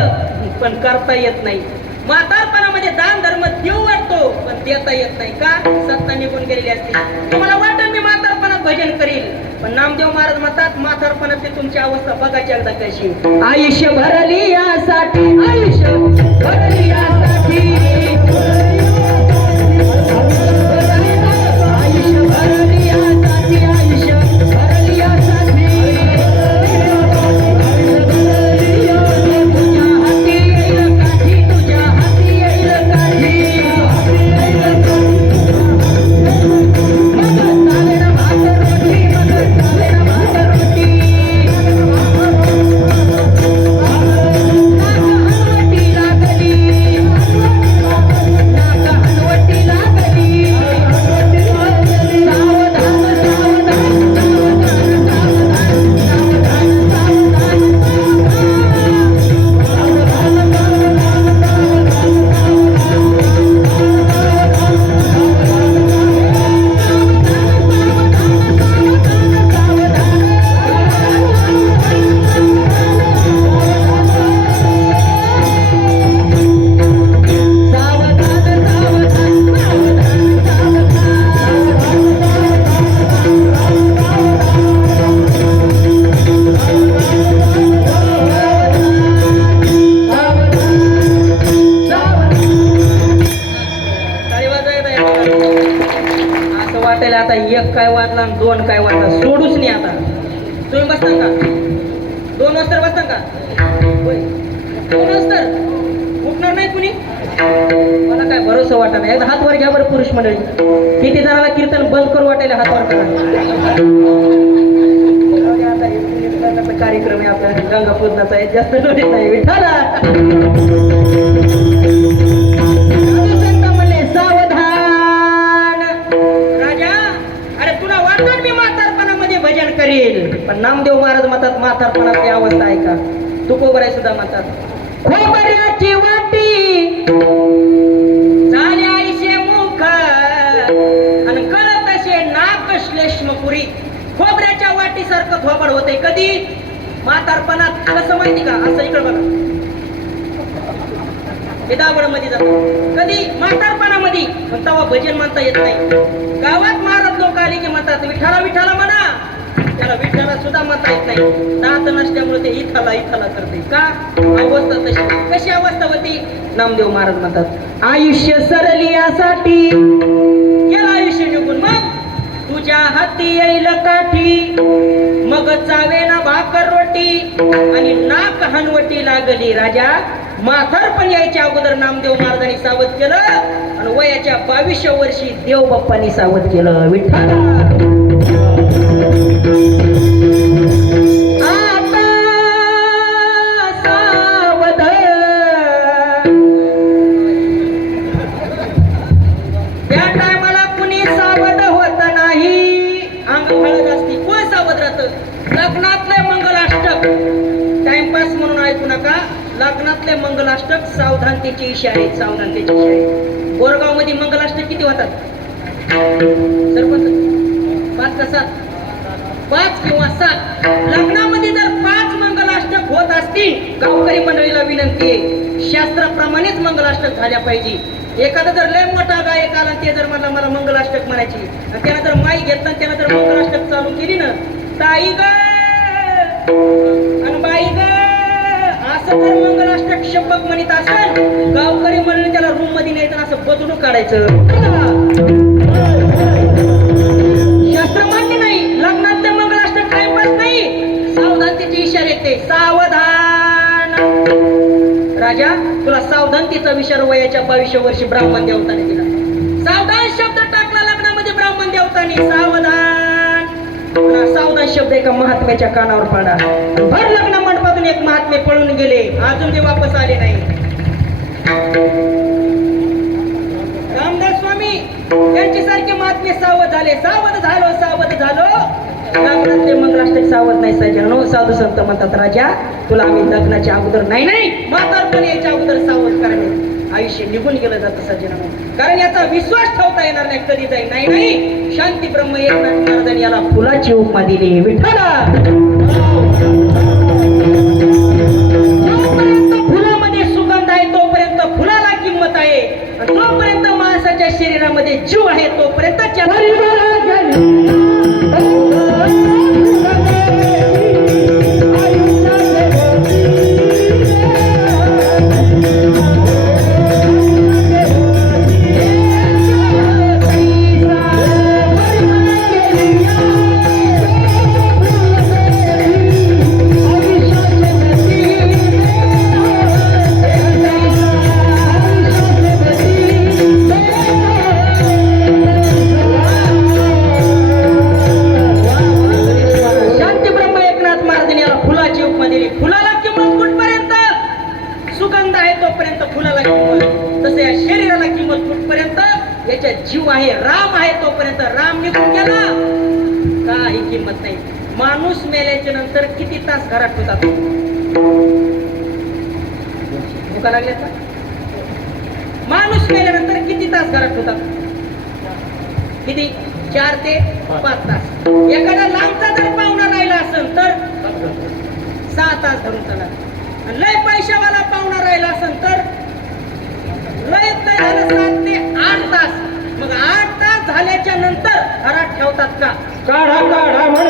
पण करता येत नाही. म्हातारपणामध्ये दान धर्म देऊ वाटतो पण देता येत नाही. का? सत्ता निघून गेलेली असते. तुम्हाला वाटत मी म्हातारपणात भजन करील पण नामदेव महाराज म्हणतात म्हातारपणाची तुमची अवस्था बघायची एकदा कशी. आयुष्य भरली यासाठी, आयुष्य भरली यासाठी, आयुष्य भरली यासाठी. वाटायला आता एक काय वाजला आणि दोन काय वाजला सोडूच नाही आता. तुम्ही बसता का 2 वाजता बसता का? होय 2 वाजता उठणार नाही कुणी? मला काय भरोसा वाटत नाही. एकदा हात वर घ्या बरं पुरुष मंडळी. किती जणाला कीर्तन बंद करू वाटायला हात वर करा. आता हे कार्यक्रम आहे आपल्या गंगापूजनाचा आहे, जास्त नोटीस नाही. विठाला सावधान राजा. अरे तुला वाटत मी म्हातारपणामध्ये भजन करील, पण नामदेव महाराज म्हणतात म्हातारपणाची अवस्था आहे का? तुकोबराय सुद्धा म्हणतात खोबऱ्याची वाटी झाले आईशे मुख आणि कळत असे नाक श्लेष्मपुरी. खोबऱ्याच्या वाटीसारखं थोबड होते कधी? म्हातारपणात. कसं माहिती का? असं इकडं बघा, हे दाबड मध्ये जातात कधी? म्हातारपणामध्ये. पण तेव्हा भजन म्हणता येत नाही. गावात महाराज लोक आले की म्हणतात विठाला विठाला म्हणा, त्याला विठाला सुद्धा म्हणता येत नाही. दात नसल्यामुळे ते इथाला इथाला करते का? अवस्था तशी. कशी अवस्था होती? नामदेव महाराज म्हणतात आयुष्य सरली यासाठी गेलं आयुष्य निघून, मग तुझ्या हाती येईल काठी, मग चावेना भाकर रोटी आणि नाक हनवटी लागली. राजा म्हातारपण यायच्या अगोदर नामदेव महाराजांनी सावध केलं आणि वयाच्या 22व्या वर्षी देव बाप्पांनी सावध केलं. विठ्ठल आता सावध. त्या टायमाला कुणी सावध होत नाही. अंग हळद असती. कोण सावध राहत? लग्नातले मंगलाष्टक. टाइमपास म्हणून ऐकू नका. लग्नातले मंगलाष्टक सावधानतेचे इशारे. सावधानतेचे इशारे. गोरगाव मध्ये मंगलाष्टक किती होतात सरपंच? 5 का 7? 5 किंवा 7. लग्नामध्ये जर 5 मंगलाष्टक होत असतील, गावकरी मंडळीला विनंती आहे शास्त्राप्रमाणेच मंगलाष्टक झाल्या पाहिजे. एखादा जर लय मोठा गायक आला ते जर मला मंगलाष्टक म्हणायची आणि त्यानं जर माई घेतला त्यानं जर मंगलाष्टक चालू केली ना, ताई ग आणि बाई ग असं जर मंगलाष्टक शब्द म्हणत असेल, गावकरी मंडळी त्याला रूम मध्ये न्यायचं असं बदलून काढायचं. शास्त्र मान्य नाही. लग्नातले मंगलाष्टक टाइमपास नाही. सावधानतेचे इशारे येते. सावधान. राजा तुला सावधानतेचा विचार वयाच्या 22व्या वर्षी ब्राह्मण देवताने दिला. सावधान शब्द टाकला लग्नामध्ये ब्राह्मण देवताने. सावधान. सावधान शब्द एका महात्म्याच्या कानावर पडला. भर लग्न मंडपातून एक महात्मे पळून गेले, अजून ते वापस आले नाही. रामदास स्वामी यांच्यासारखे महात्मे सावध झाले. सावध झालो सावध झालो. लग्नातले मंगलाष्टक सावध नाही सज्जनो. साधू संत म्हणतात राजा तुला आम्ही लग्नाच्या अगोदर नाही म्हातारपण याच्या अगोदर सावध करावे. आयुष्य निघून गेलं जातं सज्जनो. कारण याचा विश्वास ठेवता येणार नाही. कधी जाईल नाही. शांती ब्रह्म एकनाथ महाराजांनी याला फुलाची उपमा दिली. विठ्ठला जोपर्यंत फुलामध्ये सुगंध आहे तोपर्यंत फुलाला किंमत आहे, आणि जोपर्यंत माणसाच्या शरीरामध्ये जीव आहे तोपर्यंत जीव आहे. राम आहे तोपर्यंत. राम निघून गेला काही किंमत नाही. माणूस मेल्याच्या नंतर किती तास घरात होतात? भुका लागल्या का? माणूस मेल्यानंतर किती तास घरात होतात? किती? 4 ते 5 तास. एखादा लांबचा जर पाहुणा राहिला असेल तर 6 तास धरून चला. लय पैशावाला पाहुणा राहिला असेल तर लय झालं 7 ते 8 तास. मग 8 तास झाल्याच्या नंतर घरात ठेवतात का? काढा काढा म्हण.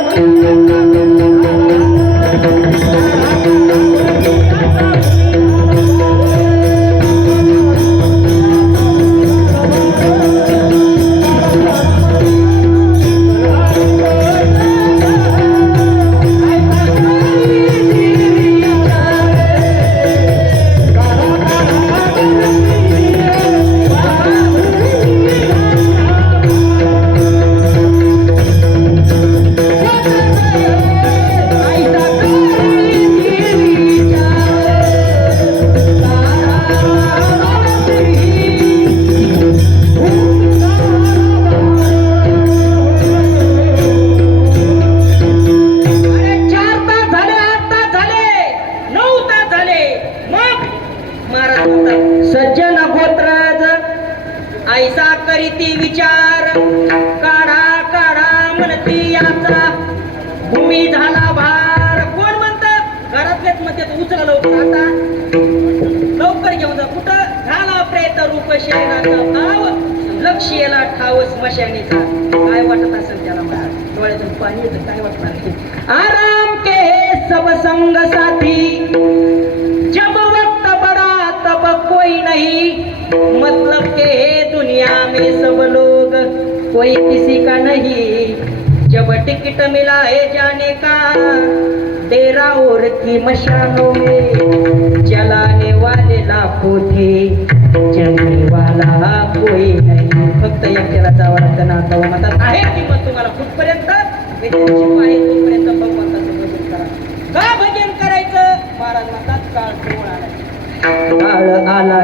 ऐसा करीती विचार काढा काढा म्हणती याचा भूमी झाला भार. कोण म्हणतं घरातलेच म्हणते उचला लवकर आता लवकर घेऊन जा. कुठं झाला प्रेत रूप शरीराचं भाव लक्ष याला ठाव स्मशानीचा. काय वाटत असेल त्याला मला डोळ्यातून पाणी येतं काय वाटणार नाही. आराम के सब संग साथी जब वक्त बड़ा तब कोई नहीं मतलब के दुनिया में सब लोग कोई किसी का नहीं. जब टिकट मिला है जाने का तेरा और की मशानों में जलाने वाले लाखों थे जलने वाला कोई नहीं. फक्त एकट्याला जावं लागतं ना तेव्हा म्हणतात आहे किंमत तुम्हाला कुठपर्यंत आहे तोपर्यंत भगवंताचं भजन करा. का भजन करायचं महाराज म्हणतात काळ जवळ आला. काळ आला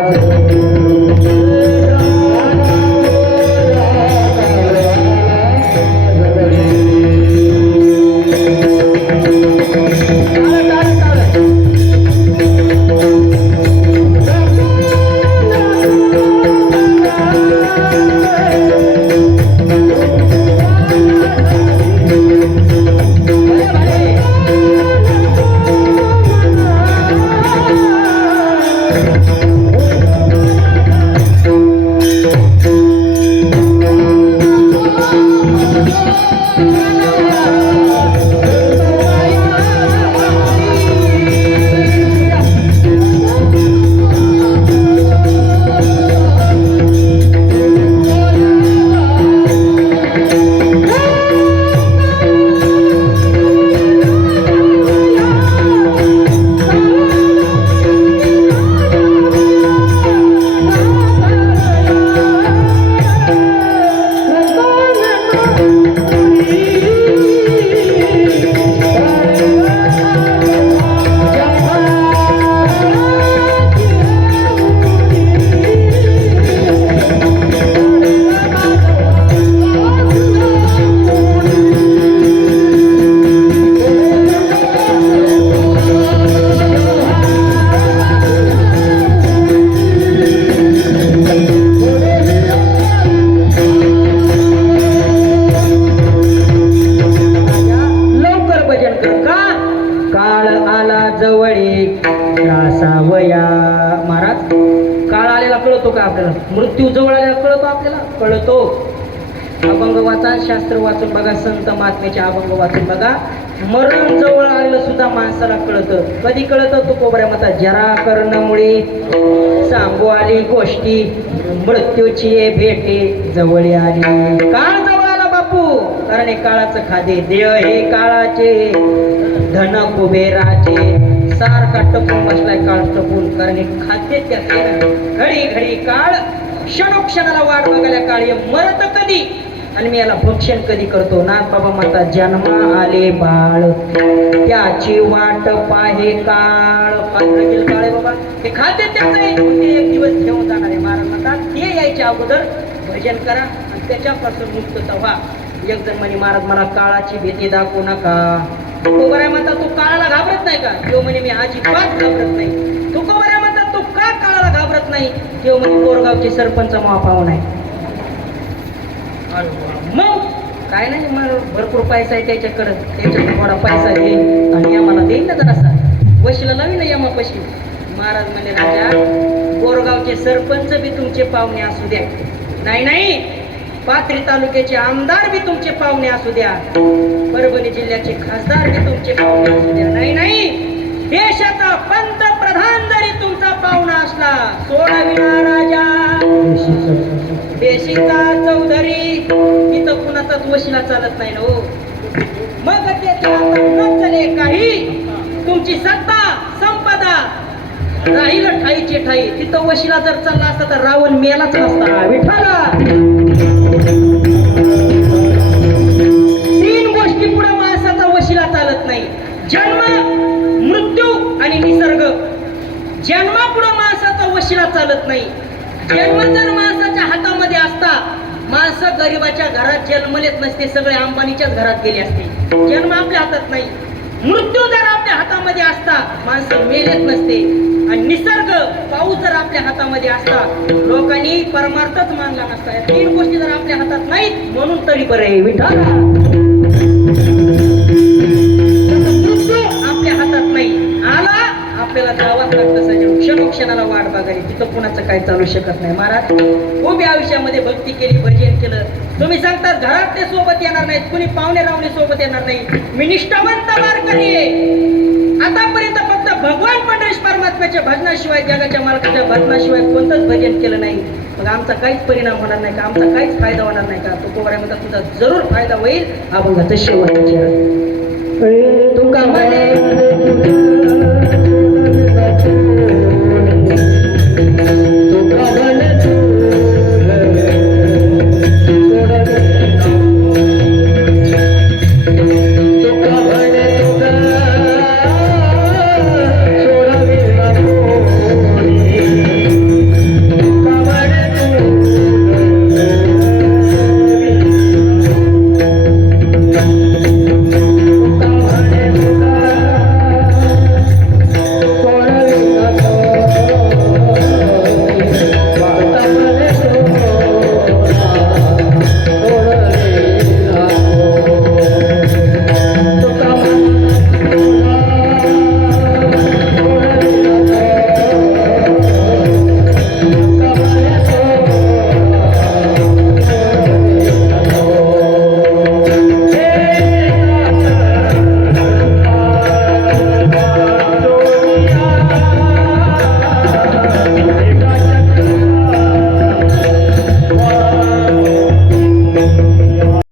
मृत्यू जवळ आलेला कळतो आपल्याला कळतो. अभंग वाचा शास्त्र वाचून बघा संत महात्म्याचे अभंग वाचून बघा. मरण जवळ आलेलं सुद्धा माणसाला कळतं. कधी कळतं तुकोबऱ्या मता जरा करणामुळे सांगू आली गोष्टी मृत्यूची भेटे जवळ आली. काळ जवळ आला बापू कारण हे काळाचं खादे देह हे काळाचे धन कुबेराचे सारखा टपून बसलाय काळ टपून कारण हे खाद्य त्याचे घडी घडी काळ क्षणोक्षणाला वाट बघायला काळ मरत कधी आणि मी याला भक्षण कधी करतो. नाथ बाबा माता जन्मा आले बाळ त्याची वाट पाहे काळ. काळ बाबा हे खाद्य त्याचं आहे ते एक दिवस घेऊन जाणार आहे. महाराज म्हणतात ते यायच्या अगोदर भजन करा आणि त्याच्यापासून मुक्तता व्हा. एक जण म्हणे महाराज मला काळाची भीती दाखवू नका. तुकोबराय म्हणतात तू काळाला घाबरत नाही का? तो म्हणे मी अजिबात घाबरत नाही. तुकोबराय म्हणतात तू का काळाला घाबरत नाही? तो म्हणे कोरगावचे सरपंच महापावन आहे. मग काय नाही मग भरपूर पैसा आहे त्याच्याकडं त्याच्याकडे थोडा पैसा घे आणि आम्हाला देईल ना जरासा वशीला लावी ना यमापाशी. महाराज म्हणे राजा कोरगावचे सरपंच बी तुमचे पाहुणे असू द्या. नाही नाही पाथरी तालुक्याचे आमदार बी तुमचे पाहुणे असू द्या. परभणी जिल्ह्याचे खासदार बी तुमचे पाहुणे असू द्या. नाही नाही देशाचा पंतप्रधान जरी तुमचा पाहुणा असला सोडाविना राजा देशीचा चौधरी तिथं कुणाचाच वशिला चालत नाही ना हो. मग त्याच्या नचले काही तुमची सत्ता संपदा राहील ठाईचे ठाई. तिथं वशिला जर चालला असता तर रावण मेलाच नसता. विठाला तीन गोष्टी पुढे माणसाचा वशिला चालत नाही. जन्म मृत्यू आणि निसर्ग. जन्मापुढे माणसाचा वशिला चालत नाही. जन्म जर माणसाच्या हातामध्ये असता माणसं गरिबाच्या घरात जन्मलेत नसते. सगळे अंबानीच्याच घरात गेले असते. जन्म आपल्या हातात नाही. मृत्यू जर आपल्या हातामध्ये असता माणसं मेलेच नसते, आणि निसर्ग पाऊस जर आपल्या हातामध्ये असता लोकांनी परमार्थच मानला नसता. या 3 गोष्टी जर आपल्या हातात नाहीत म्हणून तरी बरे विठ्ठल. मृत्यू आपल्या हातात नाही, आला आपल्याला जावंच लागतं. सजण क्षणोक्षणाला वाट बघायची, तिथं कुणाचं काय चालू शकत नाही. महाराज खूप आयुष्यामध्ये भक्ती केली, भजन केलं. तुम्ही सांगता घरात ते सोबत येणार नाहीत, कुणी पाहुणे रावणे सोबत येणार नाही. मी निष्ठावंत वारकरी आहे. आतापर्यंत फक्त भगवान पंढरीश परमात्म्याच्या भजनाशिवाय, जगाच्या मालकाच्या भजनाशिवाय कोणतंच भजन केलं नाही. मग आमचा काहीच परिणाम होणार नाही का? आमचा काहीच फायदा होणार नाही का? तो कोबऱ्या म्हणतात तुझा जरूर फायदा होईल. अभंगाचं शेवटचे तुका म्हणे तुका म्हणे